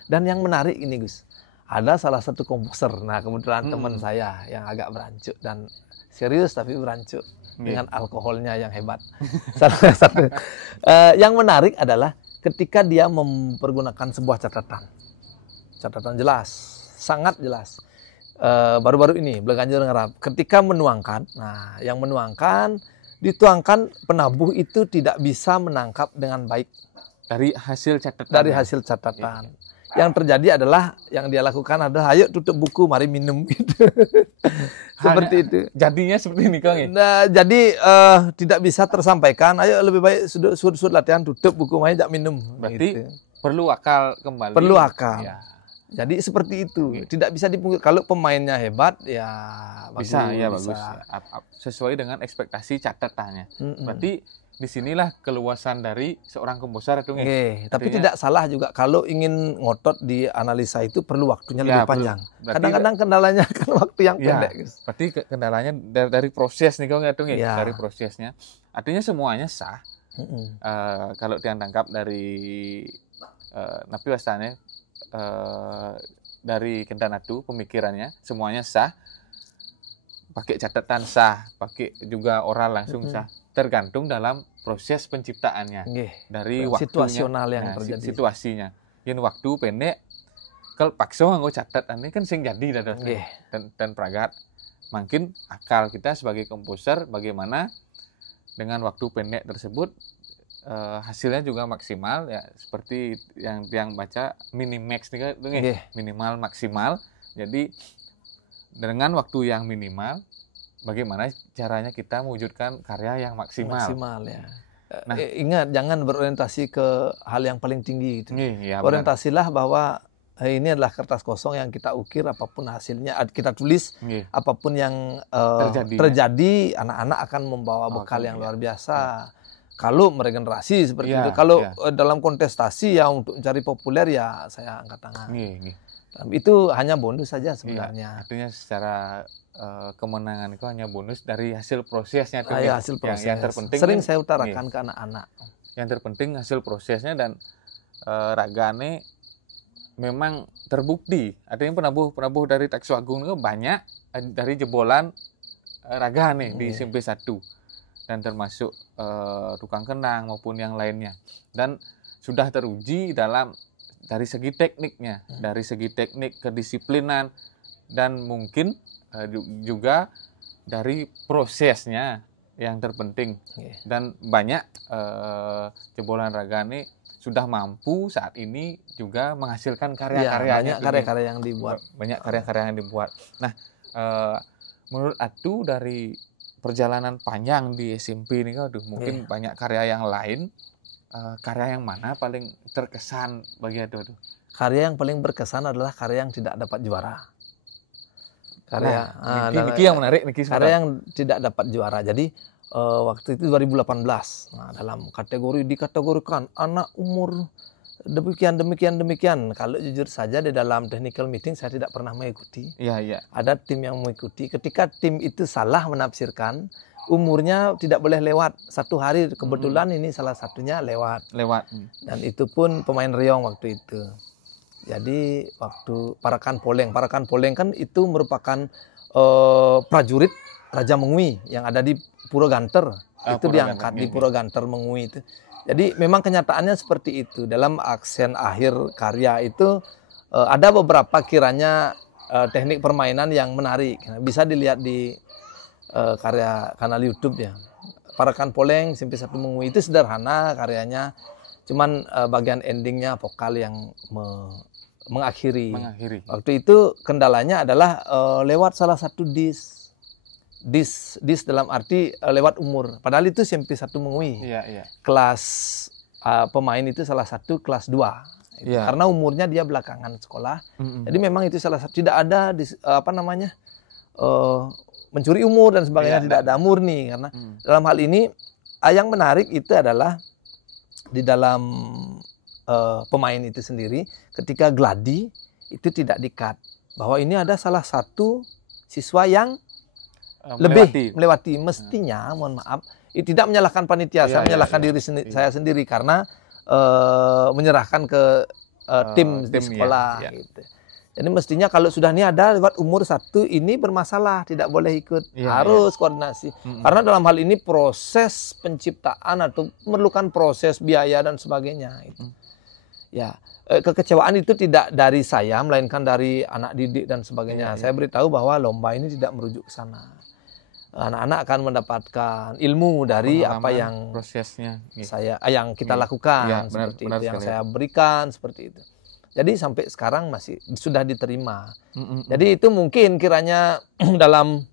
Dan yang menarik ini Gus, ada salah satu komposer. Nah kebetulan teman saya yang agak berancuk dan serius tapi berancuk dengan alkoholnya yang hebat. Salah satu. Yang menarik adalah ketika dia mempergunakan sebuah catatan jelas, sangat jelas. Baru-baru ini Bleganjur Ngerap ketika menuangkan, nah yang menuangkan dituangkan penabuh itu tidak bisa menangkap dengan baik dari hasil catatan. Yang terjadi adalah yang dia lakukan adalah ayo tutup buku mari minum gitu. Seperti itu. Jadinya seperti ini Kang. Nah, jadi tidak bisa tersampaikan. Ayo lebih baik sudut latihan tutup buku mari jak minum. Berarti gitu. Perlu akal kembali. Perlu akal. Jadi seperti itu, tidak bisa dipungkiri. Kalau pemainnya hebat, ya bagus. Bagus. Sesuai dengan ekspektasi catatannya. Berarti disinilah keluasan dari seorang komposer itu. Tapi tidak salah juga kalau ingin ngotot di analisa itu perlu waktunya lebih panjang. Kadang-kadang kendalanya kan waktu yang pendek. Berarti kendalanya dari proses nih Kang dari prosesnya. Artinya semuanya sah. Kalau dia tangkap dari napi wasanya. Dari Kentanatu pemikirannya semuanya sah, pakai catatan sah, pakai juga oral langsung sah, tergantung dalam proses penciptaannya dari waktunya, situasional yang terjadi, situasinya. Yang waktu pendek, kalau paksa nggak catatan ini kan sing jadi dan pragat. Makin akal kita sebagai komposer bagaimana dengan waktu pendek tersebut. Hasilnya juga maksimal ya, seperti yang baca minimax nih minimal maksimal. Jadi dengan waktu yang minimal bagaimana caranya kita mewujudkan karya yang maksimal ya. Nah, ingat jangan berorientasi ke hal yang paling tinggi gitu. Orientasilah bahwa ini adalah kertas kosong yang kita ukir, apapun hasilnya kita tulis, apapun yang terjadi anak-anak akan membawa bekal yang luar biasa. Kalau meregenerasi seperti itu, kalau dalam kontestasi ya untuk mencari populer ya saya angkat tangan. Itu hanya bonus saja sebenarnya. Artinya secara kemenangan itu hanya bonus dari hasil prosesnya itu hasil proses. Yang terpenting sering saya utarakan ke anak-anak. Yang terpenting hasil prosesnya dan ragane memang terbukti. Artinya penabuh dari Taksu Agung itu banyak dari jebolan ragane di SMP 1. Dan termasuk tukang kenang maupun yang lainnya, dan sudah teruji dari segi tekniknya, dari segi teknik kedisiplinan, dan mungkin juga dari prosesnya yang terpenting. Dan banyak jebolan ragane sudah mampu saat ini juga menghasilkan karya-karyanya. Banyak karya-karya yang dibuat. Banyak karya-karya yang dibuat. Nah, menurut Atu dari perjalanan panjang di SMP ini, mungkin banyak karya yang lain. Karya yang mana paling terkesan bagi Atu? Karya yang paling berkesan adalah karya yang tidak dapat juara. Niki yang menarik. Karya yang tidak dapat juara. Jadi waktu itu 2018. Nah, dalam kategori dikategorikan anak umur Demikian. Kalau jujur saja di dalam technical meeting saya tidak pernah mengikuti. Iya. Ada tim yang mengikuti. Ketika tim itu salah menafsirkan, umurnya tidak boleh lewat 1 hari. Kebetulan ini salah satunya lewat. Dan itu pun pemain Riong waktu itu. Jadi waktu Parakan Poleng kan itu merupakan prajurit Raja Mengui yang ada di Pura Ganter. Itu diangkat di Pura Ganter Mengui itu. Jadi memang kenyataannya seperti itu. Dalam aksen akhir karya itu ada beberapa kiranya teknik permainan yang menarik. Bisa dilihat di karya kanal YouTube ya. Parakan Poleng Simpi Satu Mengui itu sederhana karyanya. Cuman bagian endingnya vokal yang mengakhiri. Waktu itu kendalanya adalah lewat salah satu dis dalam arti lewat umur. Padahal itu Simpi Satu Mengui. Kelas pemain itu salah satu kelas 2. Karena umurnya dia belakangan sekolah. Jadi memang itu salah satu, tidak ada mencuri umur dan sebagainya, tidak ada murni. Karena dalam hal ini yang menarik itu adalah di dalam pemain itu sendiri, ketika gladi itu tidak di-cut. Bahwa ini ada salah satu siswa yang melewati. Mestinya, mohon maaf, tidak menyalahkan panitia, saya menyalahkan diri saya sendiri karena menyerahkan ke tim di sekolah. Gitu. Jadi mestinya kalau sudah ini ada lewat umur 1 ini bermasalah, tidak boleh ikut, harus koordinasi. Karena dalam hal ini proses penciptaan atau memerlukan proses biaya dan sebagainya. Itu. Kekecewaan itu tidak dari saya, melainkan dari anak didik dan sebagainya. Saya beritahu bahwa lomba ini tidak merujuk ke sana. Anak-anak akan mendapatkan ilmu dari apa yang prosesnya yang kita lakukan, seperti itu, yang saya berikan seperti itu. Jadi sampai sekarang masih sudah diterima. Jadi itu mungkin kiranya dalam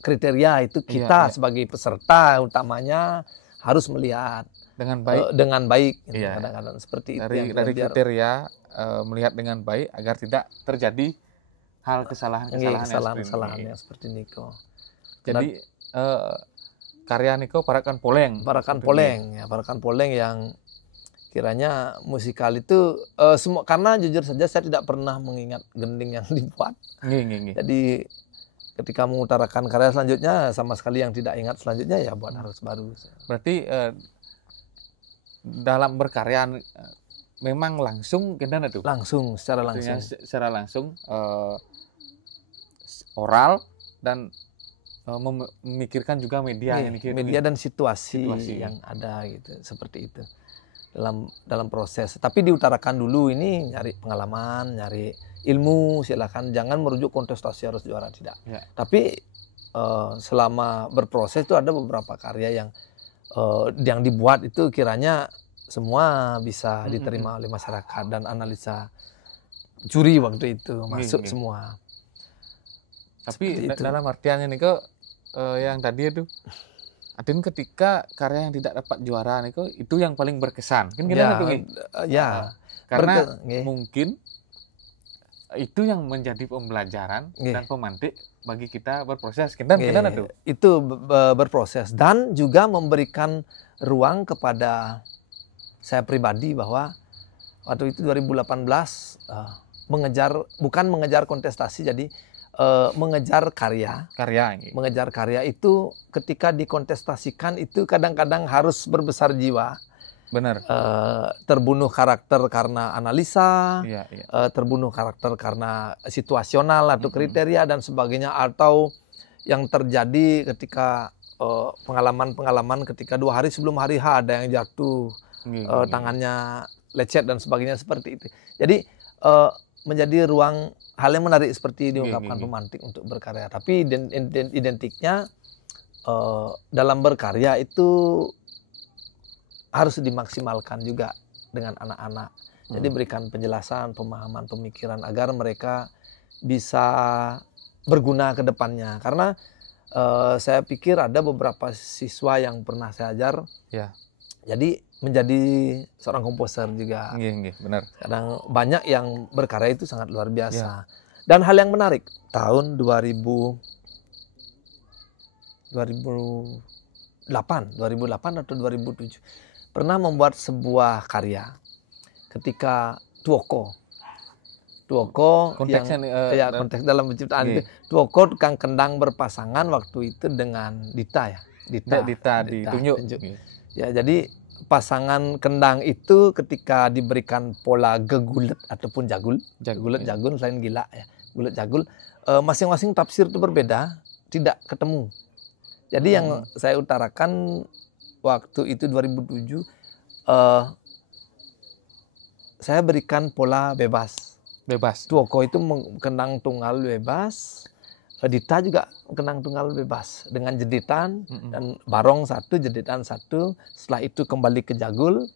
kriteria itu kita sebagai peserta utamanya harus melihat dengan baik. Kadang-kadang seperti itu. Dari kriteria melihat dengan baik agar tidak terjadi hal kesalahan yang seperti ini kok. Jadi karya Niko Parakan Poleng yang kiranya musikal itu semua, karena jujur saja saya tidak pernah mengingat gending yang dibuat. Jadi ketika mengutarakan karya selanjutnya sama sekali yang tidak ingat selanjutnya ya buat harus baru. Berarti dalam berkarya memang langsung gimana tuh? Secara langsung oral dan memikirkan juga media dan situasi yang ada gitu, seperti itu dalam proses. Tapi diutarakan dulu ini, nyari pengalaman, nyari ilmu, silakan, jangan merujuk kontestasi harus juara, tidak. Tapi selama berproses itu ada beberapa karya yang dibuat itu kiranya semua bisa diterima oleh masyarakat dan analisa juri waktu itu masuk semua. Tapi dalam artiannya nih kok yang tadi itu Adin ketika karya yang tidak dapat juara nih kok itu yang paling berkesan kan karena mungkin itu yang menjadi pembelajaran dan pemantik bagi kita berproses. Itu berproses dan juga memberikan ruang kepada saya pribadi bahwa waktu itu 2018 bukan mengejar kontestasi, jadi mengejar karya. Mengejar karya itu ketika dikontestasikan itu kadang-kadang harus berbesar jiwa. Benar. Terbunuh karakter karena analisa, terbunuh karakter karena situasional atau kriteria dan sebagainya, atau yang terjadi ketika pengalaman ketika 2 hari sebelum hari H ada yang jatuh, tangannya lecet dan sebagainya seperti itu. Jadi menjadi ruang hal yang menarik seperti diungkapkan pemantik untuk berkarya. Tapi identiknya dalam berkarya itu harus dimaksimalkan juga dengan anak-anak. Jadi berikan penjelasan, pemahaman, pemikiran agar mereka bisa berguna ke depannya. Karena saya pikir ada beberapa siswa yang pernah saya ajar. Jadi menjadi seorang komposer juga. Benar. Kadang banyak yang berkarya itu sangat luar biasa. Dan hal yang menarik, tahun 2008 atau 2007 pernah membuat sebuah karya. ketika Tuoko konteksnya yang konteks dalam penciptaan itu Tuoko tukang kendang berpasangan waktu itu dengan Dita ya. Dita ditunjuk. Ya, jadi pasangan kendang itu ketika diberikan pola gegulet ataupun jagul selain gila ya. Gulet jagul masing-masing tafsir itu berbeda, tidak ketemu. Jadi yang saya utarakan waktu itu 2007 saya berikan pola bebas. Tuoko itu kendang tunggal bebas, Dita juga kendang tunggal bebas dengan jeditan dan barong satu, jeditan satu. Setelah itu kembali ke jagul.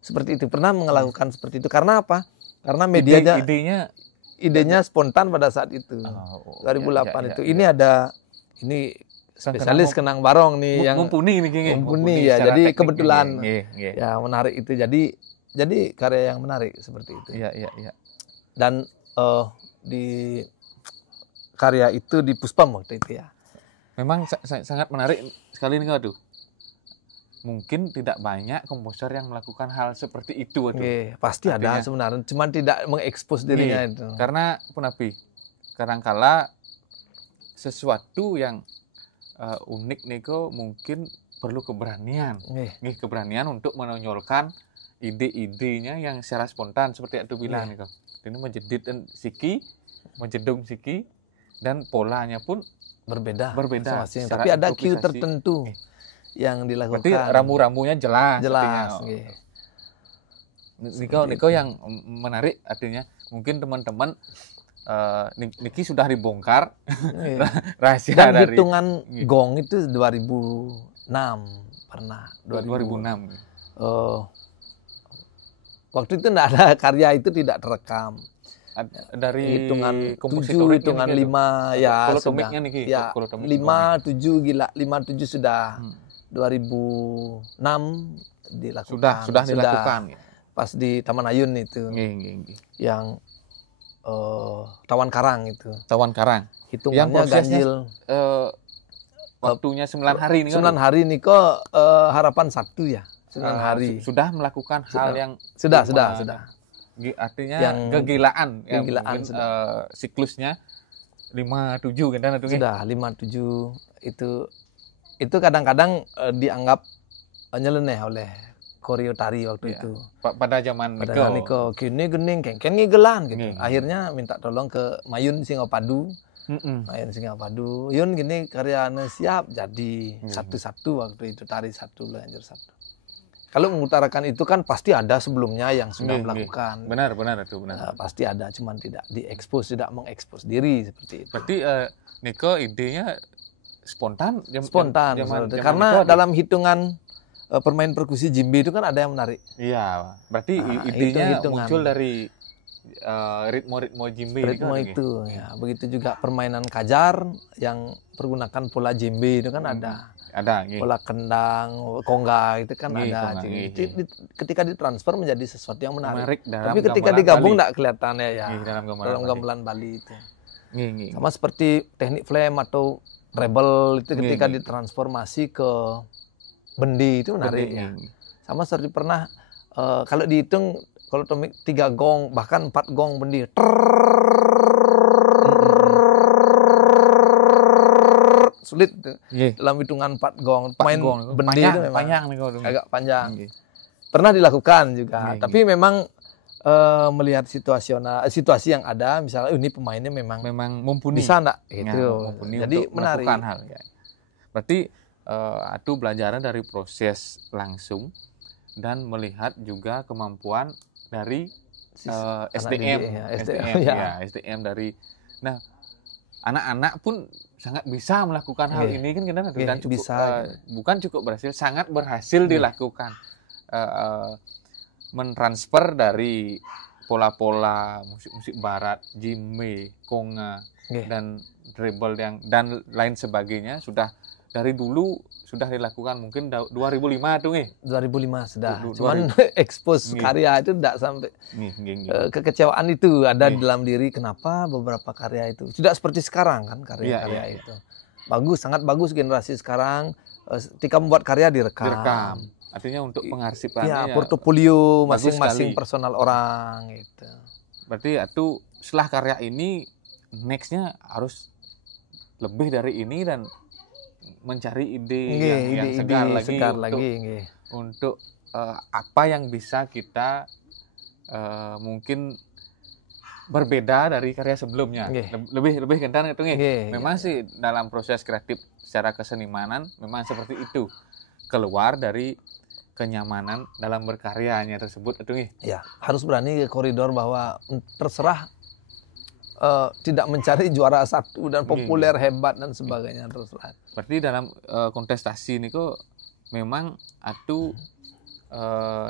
Seperti itu, pernah melakukan seperti itu. Karena apa? Karena medianya idenya spontan pada saat itu. 2008 itu. Ini spesialis kendang barong nih yang mumpuni ya. Jadi kebetulan ya menarik itu. Jadi karya yang menarik seperti itu. Iya. Dan di karya itu di Puspam waktu itu ya. Memang sangat menarik sekali nih aduh. Mungkin tidak banyak komposer yang melakukan hal seperti itu aduh. Pasti artinya, ada sebenarnya, cuman tidak mengekspos dirinya itu. Karena Punapi, kadangkala sesuatu yang unik niko mungkin perlu keberanian. Keberanian untuk menonjolkan ide-idenya yang secara spontan seperti itu bilang niko. Ini menjedung siki dan polanya pun berbeda. Tapi ada cue tertentu yang dilakukan. Berarti rambu-rambunya jelas. Niko yang menarik artinya mungkin teman-teman Niki sudah dibongkar rahasia dan dari hitungan gong itu 2006 pernah 2006. Waktu itu tidak ada karya itu tidak terekam. Dari hitungan 7, hitungan 5 ya sudah. Ya 5, 7 gila, 5, 7 sudah 2006 dilakukan. Sudah dilakukan. Pas di Taman Ayun itu. Yang Tawan Karang itu. Tawan Karang. Hitungannya ganjil. Waktunya 9 hari nih. 9 hari nih kok harapan 1 ya. 9 hari. Sudah melakukan hal yang sudah. Artinya yang kegilaan mungkin, siklusnya 5-7 kan itu. Sudah 5-7 itu kadang-kadang dianggap nyeleneh oleh koreo tari waktu itu. Pada zaman Niko kini gening kengken ngigelan gitu. Akhirnya minta tolong ke Mayun Singapadu. Mayun Singapadu. Yun gini karyanya siap jadi satu-satu waktu itu tari satu lanjut satu. Kalau mengutarakan itu kan pasti ada sebelumnya yang sudah melakukan. Benar itu benar. Pasti ada, cuman tidak diekspos, tidak mengekspos diri seperti itu. Berarti Niko idenya spontan. Karena dalam hitungan permain perkusi jimbe itu kan ada yang menarik. Iya, berarti idenya muncul dari ritme jimbe. Ritme itu, ya. Begitu juga permainan kajar yang pergunakan pola jimbe itu kan ada. Pola kendang, kongga itu kan ada. Ketika ditransfer menjadi sesuatu yang menarik. Tapi ketika digabung tidak kelihatannya ya. Dalam gamelan Bali itu. Sama seperti teknik flame atau rebel itu ketika ditransformasi ke bendi itu menarik ya. Sama seperti pernah kalau dihitung kalau 3 gong bahkan 4 gong bendi. Sulit dalam hitungan 4 gong. Main bendi itu memang agak panjang. Pernah dilakukan juga. Tapi memang melihat situasi yang ada, misalnya ini pemainnya memang mumpuni. Bisa enggak gitu. Jadi menarik. Hal, ya. Berarti itu belajaran dari proses langsung dan melihat juga kemampuan dari SDM dari. Nah, anak-anak pun sangat bisa melakukan hal ini kan dan cukup, bisa. Bukan cukup berhasil, sangat berhasil dilakukan. Mentransfer dari pola-pola musik-musik barat, jimbe, konga, dan treble dan lain sebagainya sudah dari dulu sudah dilakukan mungkin 2005 tuh 2005 sudah. Cuman ekspos karya itu tidak sampai kekecewaan itu ada di dalam diri. Kenapa beberapa karya itu tidak seperti sekarang kan karya-karya itu. Bagus, sangat bagus generasi sekarang. Ketika membuat karya direkam. Artinya untuk pengarsipannya ya ya portofolio bagus masing-masing sekali. personal orang gitu. Berarti itu setelah karya ini next-nya harus lebih dari ini dan mencari ide yang segar lagi untuk apa yang bisa kita mungkin berbeda dari karya sebelumnya. Lebih kentan itu memang sih dalam proses kreatif secara kesenimanan memang seperti itu, keluar dari kenyamanan dalam berkaryanya tersebut itu ya harus berani ke koridor bahwa terserah tidak mencari juara satu dan populer hebat dan sebagainya, terserah. Berarti dalam kontestasi ini kok memang atu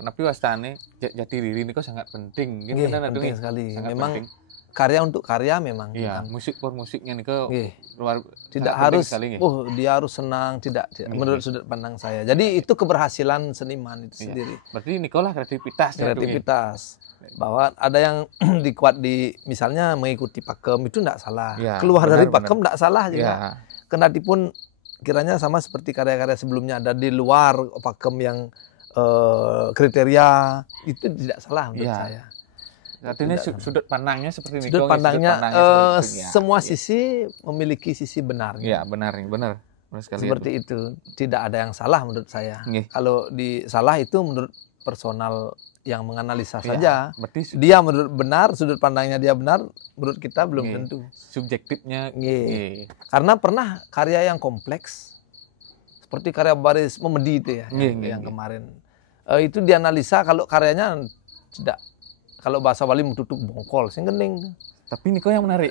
napi wastane jati diri ini kok sangat penting. Penting sekali. Memang penting. Karya untuk karya memang. Iya, musik per musiknya nih kok luar tidak harus dia harus senang, tidak menurut sudut pandang saya. Jadi itu keberhasilan seniman itu sendiri. Berarti Nikola kreativitas bahwa ada yang dikuat di misalnya mengikuti pakem itu tidak salah. Keluar dari pakem tidak salah juga. Kendatipun kiranya sama seperti karya-karya sebelumnya ada di luar pakem yang kriteria, itu tidak salah menurut saya. Artinya sudut pandangnya seperti sudut pandangnya semua sisi memiliki sisi benarnya. Iya, benar sekali. Seperti itu. Tidak ada yang salah menurut saya. Kalau salah itu menurut personal yang menganalisa saja. Dia menurut benar, sudut pandangnya dia benar, menurut kita belum tentu. Subjektifnya. Karena pernah karya yang kompleks seperti karya Baris Memedi itu ya, yang kemarin. Itu dianalisa kalau karyanya tidak, kalau bahasa Bali tutup bongkol, sing gening. Tapi Niko yang menarik.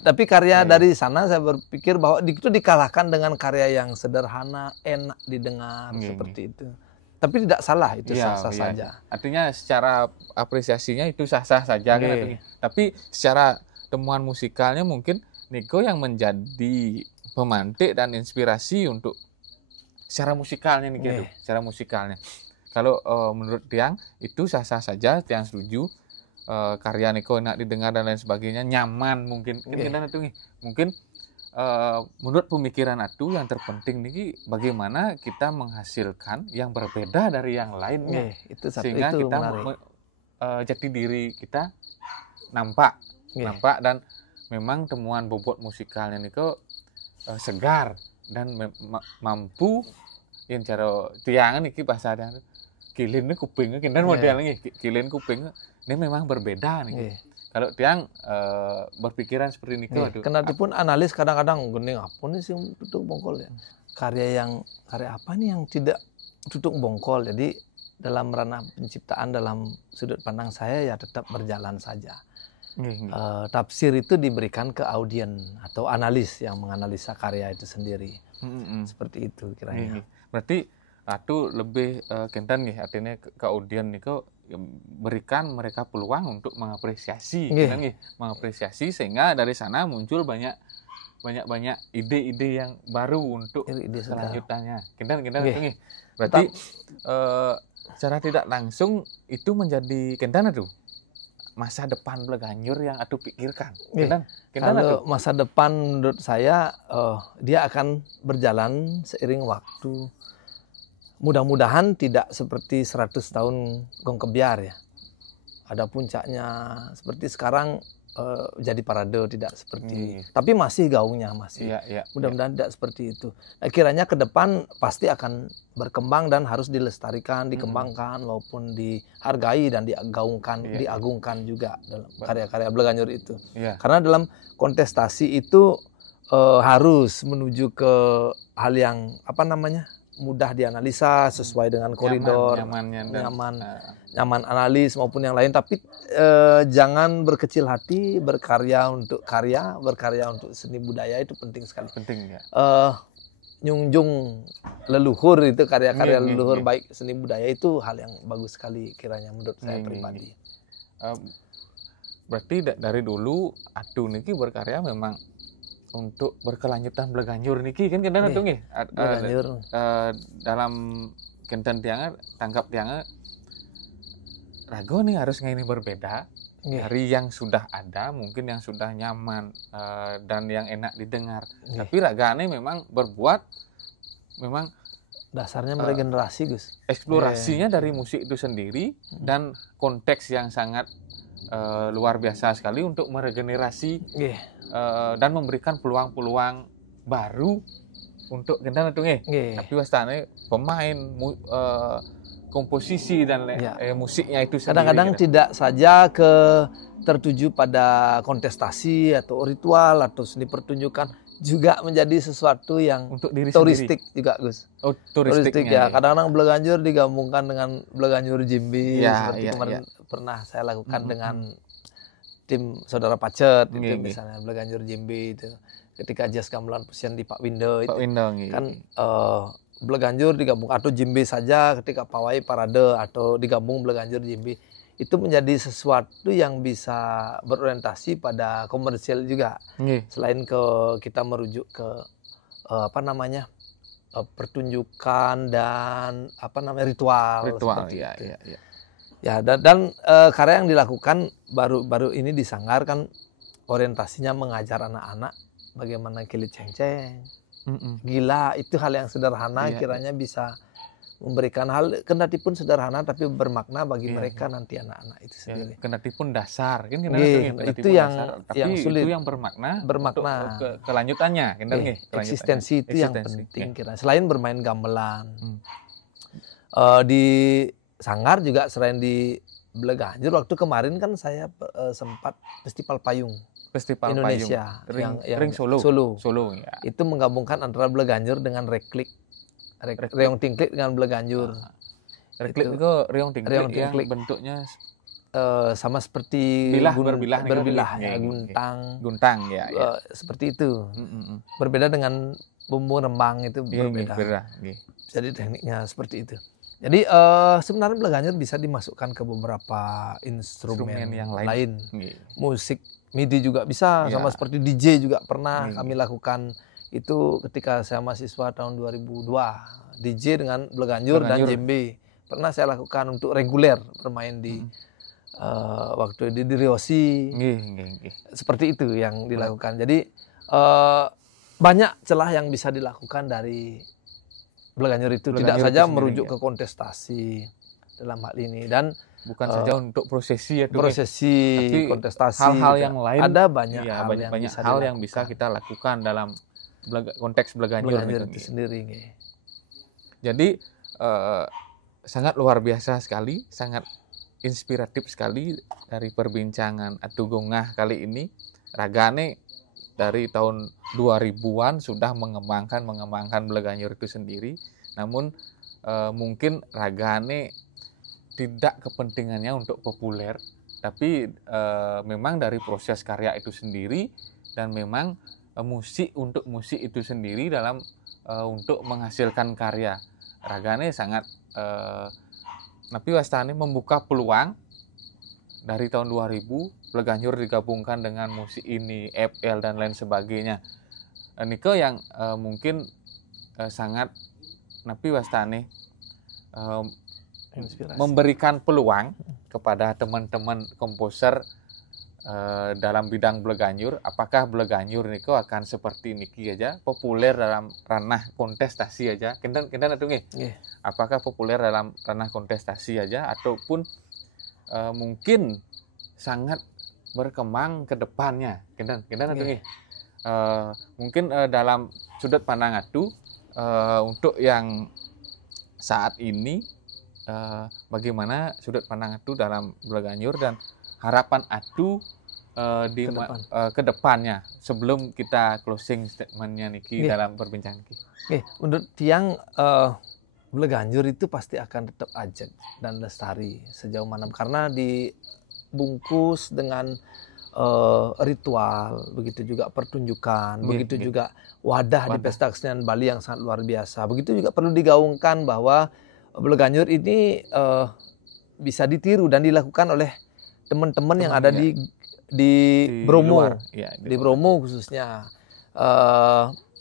Tapi karya dari sana saya berpikir bahwa itu dikalahkan dengan karya yang sederhana, enak didengar seperti itu. Tapi tidak salah, itu sah-sah saja. Artinya secara apresiasinya itu sah-sah saja kan. Tapi secara temuan musikalnya mungkin Niko yang menjadi pemantik dan inspirasi untuk secara musikalnya nih gitu. Secara musikalnya. Kalau menurut Tiang itu sah-sah saja, Tiang setuju. Karya Niko enak didengar dan lain sebagainya, nyaman mungkin. Mungkin menurut pemikiran itu yang terpenting nih bagaimana kita menghasilkan yang berbeda dari yang lainnya. Sehingga kita jati diri kita nampak dan memang temuan bobot musikalnya Niko segar dan mampu yang cara Tiangan iki bahasa ada kilin kuping kinten model kilin kuping ini memang berbeda nih. Kalau Tiang berpikiran seperti ini kenapa pun analis kadang-kadang gening apa nih sih tutup bongkol ya. Karya apa nih yang tidak tutup bongkol. Jadi dalam ranah penciptaan dalam sudut pandang saya ya tetap berjalan saja. Tafsir itu diberikan ke audien atau analis yang menganalisa karya itu sendiri. Seperti itu kiranya. Berarti itu lebih kentan artinya ke audien nih kok berikan mereka peluang untuk mengapresiasi, mengapresiasi sehingga dari sana muncul banyak ide-ide yang baru untuk selanjutnya. Kentan berarti secara tidak langsung itu menjadi kentan itu masa depan Bleganjur yang atuh pikirkan. Kalau masa depan menurut saya dia akan berjalan seiring waktu. Mudah-mudahan tidak seperti 100 tahun gong kebiar ya. Ada puncaknya seperti sekarang jadi parade, tidak seperti tapi masih gaungnya masih. Mudah-mudahan tidak seperti itu. Nah, kiranya ke depan pasti akan berkembang dan harus dilestarikan, dikembangkan maupun dihargai dan diagungkan juga dalam karya-karya Bleganjur itu. Karena dalam kontestasi itu harus menuju ke hal yang mudah dianalisa sesuai dengan koridor, nyaman analis maupun yang lain. Tapi jangan berkecil hati, berkarya untuk seni budaya itu penting sekali. Nyunjung leluhur itu karya-karya leluhur baik seni budaya itu hal yang bagus sekali kiranya menurut saya pribadi. Berarti dari dulu adu niki berkarya memang untuk berkelanjutan Bleganjur niki kan kendan atuh nggih. Dalam kendan Tiang tangkap Tiang rago nih harus ini berbeda dari yang sudah ada, mungkin yang sudah nyaman dan yang enak didengar. Tapi ragane memang berbuat memang Dasarnya meregenerasi, Gus. Eksplorasinya dari musik itu sendiri dan konteks yang sangat luar biasa sekali untuk meregenerasi dan memberikan peluang-peluang baru untuk kita tapi wastane pemain komposisi dan musiknya itu sendiri. Kadang-kadang tidak saja tertuju pada kontestasi atau ritual atau seni pertunjukan, juga menjadi sesuatu yang untuk diri turistik sendiri. juga, Gus. Oh, turistik ya. Kadang-kadang Bleganjur digabungkan dengan Bleganjur Jimbi seperti kemarin pernah saya lakukan dengan tim Saudara Pacet itu misalnya Bleganjur Jimbi itu. Ketika Jazz Gamelan Pusian di Pak Windo itu kan Bleganjur digabung atau Jimbi saja ketika pawai parade atau digabung Bleganjur Jimbi. Itu menjadi sesuatu yang bisa berorientasi pada komersial juga. Selain kita merujuk ke pertunjukan dan ritual seperti itu. Ya, dan karya yang dilakukan baru ini di Sanggar kan orientasinya mengajar anak-anak bagaimana kilit cengceng. Gila, itu hal yang sederhana kiranya bisa memberikan hal kendati pun sederhana tapi bermakna bagi mereka nanti anak-anak itu sendiri. Kendati pun dasar kan itu yang sulit, itu yang bermakna untuk kelanjutannya eksistensi itu yang penting kira. Selain bermain gamelan. Di Sanggar juga selain di Bleganjur waktu kemarin kan saya sempat Festival Payung Indonesia yang Solo ya. Itu menggabungkan antara Bleganjur dengan Reong Tingklik dengan Bleganjur. Reklik itu Reong Tingklik yang bentuknya sama seperti berbilah ya, guntang ya. Seperti itu. Berbeda dengan bumbu rembang itu berbeda. Jadi tekniknya seperti itu. Jadi sebenarnya Bleganjur bisa dimasukkan ke beberapa instrumen yang lain. Musik MIDI juga bisa, sama seperti DJ juga pernah kami lakukan. Itu ketika saya mahasiswa tahun 2002, DJ dengan Bleganjur dan Jembe pernah saya lakukan untuk reguler bermain di waktu di Riosi. Seperti itu yang dilakukan. Jadi banyak celah yang bisa dilakukan dari Bleganjur itu. Tidak saja merujuk ke kontestasi dalam hal ini dan bukan saja untuk prosesi tapi kontestasi. Hal-hal yang lain ada banyak hal yang bisa kita lakukan dalam konteks Bleganjur itu sendiri. Jadi sangat luar biasa sekali, sangat inspiratif sekali dari perbincangan Atu Gongah kali ini. Ragane dari tahun 2000-an sudah mengembangkan Bleganjur itu sendiri. Namun mungkin Ragane tidak kepentingannya untuk populer, tapi memang dari proses karya itu sendiri dan memang musik untuk musik itu sendiri dalam untuk menghasilkan karya. Ragane sangat tapi wastane membuka peluang dari tahun 2000 Bleganjur digabungkan dengan musik ini, FL dan lain sebagainya. Niko yang mungkin sangat tapi wastane memberikan peluang kepada teman-teman komposer dalam bidang Bleganjur. Apakah Bleganjur niko akan seperti niki aja populer dalam ranah kontestasi aja kinten atuh nggih. Apakah populer dalam ranah kontestasi aja ataupun mungkin sangat berkembang ke depannya kinten atuh nggih. Mungkin dalam sudut pandang atuh untuk yang saat ini bagaimana sudut pandang atuh dalam Bleganjur dan harapan atuh di ke depannya sebelum kita closing statementnya niki dalam perbincangan niki. Menurut tiang Bleganjur itu pasti akan tetap ajak dan lestari sejauh mana karena dibungkus dengan ritual, begitu juga pertunjukan, begitu juga wadah di pesta kesenian Bali yang sangat luar biasa. Begitu juga perlu digaungkan bahwa Bleganjur ini bisa ditiru dan dilakukan oleh teman-teman yang ada di Bromo, di Bromo khususnya.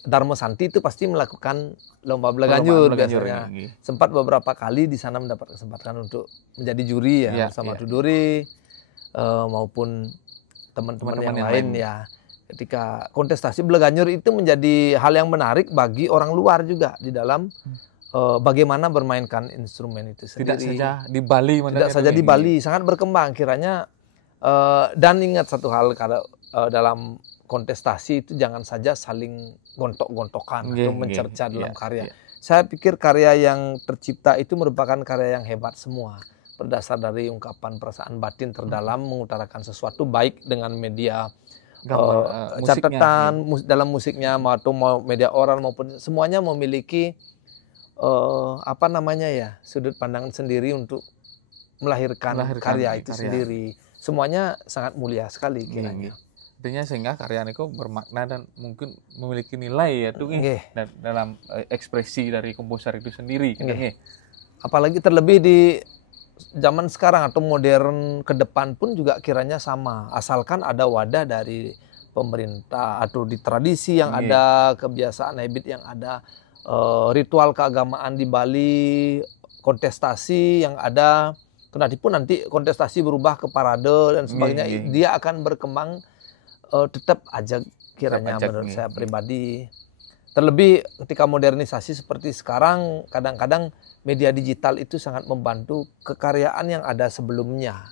Darmo Santi itu pasti melakukan lomba Bleganjur biasanya. Sempat beberapa kali di sana mendapat kesempatan untuk menjadi juri bersama Tudori maupun teman-teman yang lain ya. Ketika kontestasi Bleganjur itu menjadi hal yang menarik bagi orang luar juga di dalam bagaimana bermainkan instrumen itu Tidak sendiri. saja di Bali, Tidak saja di Bali, sangat berkembang kiranya. Dan ingat satu hal, kalau dalam kontestasi itu jangan saja saling gontok-gontokan atau mencerca dalam karya. Saya pikir karya yang tercipta itu merupakan karya yang hebat semua, berdasar dari ungkapan perasaan batin terdalam, mengutarakan sesuatu baik dengan media catatan dalam musiknya atau media oral maupun semuanya memiliki sudut pandang sendiri untuk melahirkan karya itu sendiri. Semuanya sangat mulia sekali kiranya. Artinya sehingga karya itu bermakna dan mungkin memiliki nilai ya tuh dalam ekspresi dari komposer itu sendiri. Apalagi terlebih di zaman sekarang atau modern ke depan pun juga kiranya sama. Asalkan ada wadah dari pemerintah atau di tradisi yang ada, kebiasaan habit yang ada, ritual keagamaan di Bali, kontestasi yang ada. Pun nanti kontestasi berubah ke parade dan sebagainya, dia akan berkembang tetap aja kiranya menurut saya pribadi. Terlebih ketika modernisasi seperti sekarang, kadang-kadang media digital itu sangat membantu kekaryaan yang ada sebelumnya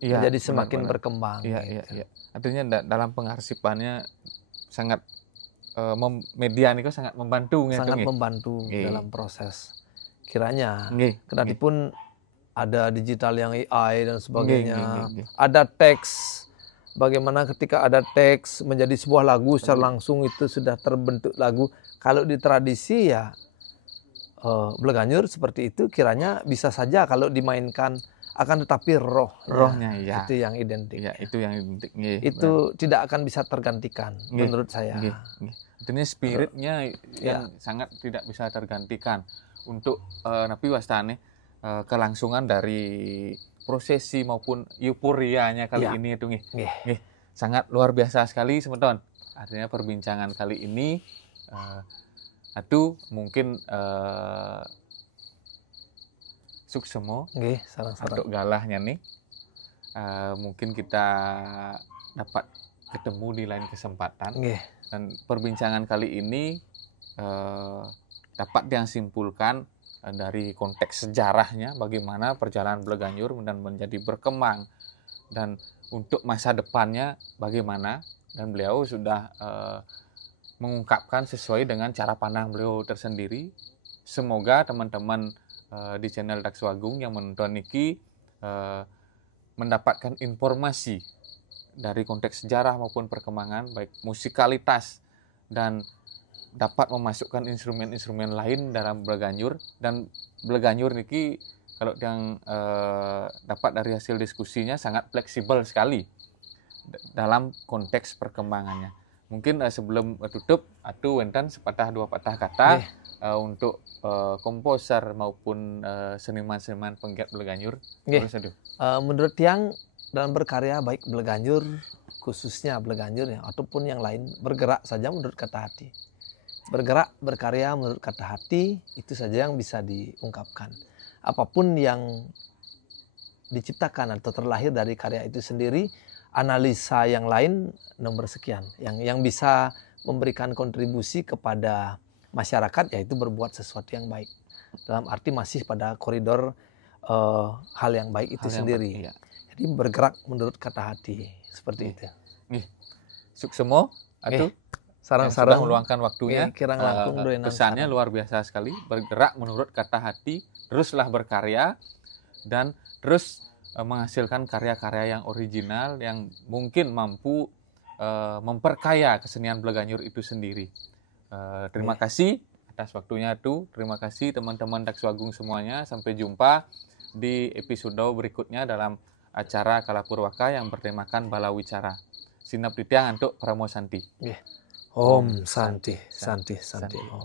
menjadi semakin berkembang. Artinya dalam pengarsipannya sangat media ini sangat membantu. Sangat membantu dalam proses kiranya. Kedatipun ada digital yang AI dan sebagainya. Ada teks. Bagaimana ketika ada teks menjadi sebuah lagu secara langsung itu sudah terbentuk lagu. Kalau di tradisi ya Bleganjur seperti itu kiranya bisa saja kalau dimainkan, akan tetapi rohnya itu yang identik. Itu yang identik. Itu tidak akan bisa tergantikan menurut saya. Artinya spiritnya yang sangat tidak bisa tergantikan. Untuk napi wastane kelangsungan dari prosesi maupun euforianya kali ini itu sangat luar biasa sekali teman-teman. Artinya perbincangan kali ini mungkin suksemo atau galahnya nih mungkin kita dapat ketemu di lain kesempatan. Dan perbincangan kali ini dapat disimpulkan dari konteks sejarahnya bagaimana perjalanan Bleganjur dan menjadi berkembang, dan untuk masa depannya bagaimana, dan beliau sudah mengungkapkan sesuai dengan cara pandang beliau tersendiri. Semoga teman-teman di channel Dakswagung yang menonton niki mendapatkan informasi dari konteks sejarah maupun perkembangan baik musikalitas, dan dapat memasukkan instrumen-instrumen lain dalam Bleganjur. Dan Bleganjur niki kalau yang dapat dari hasil diskusinya sangat fleksibel sekali dalam konteks perkembangannya. Mungkin sebelum tutup Wentan sepatah dua patah kata untuk komposer maupun seniman-seniman penggiat Bleganjur. Menurut yang dalam berkarya baik Bleganjur khususnya Bleganjur ataupun yang lain, bergerak saja menurut kata hati. Bergerak, berkarya menurut kata hati, itu saja yang bisa diungkapkan. Apapun yang diciptakan atau terlahir dari karya itu sendiri, analisa yang lain nomor sekian. Yang bisa memberikan kontribusi kepada masyarakat, yaitu berbuat sesuatu yang baik. Dalam arti masih pada koridor hal yang baik itu sendiri. Jadi bergerak menurut kata hati, seperti itu. Suksemo, sarang-sarang sudah meluangkan waktunya, kesannya luar biasa sekali. Bergerak menurut kata hati, teruslah berkarya, dan terus menghasilkan karya-karya yang original yang mungkin mampu memperkaya kesenian Bleganjur itu sendiri. Terima kasih atas waktunya tuh. Terima kasih teman-teman Dakswagung semuanya. Sampai jumpa di episode berikutnya dalam acara Kalapurwaka yang bertemakan Bala Wicara. Sinap ditiang untuk Pramo Santi. Om Santi, Santi, Santi, Om.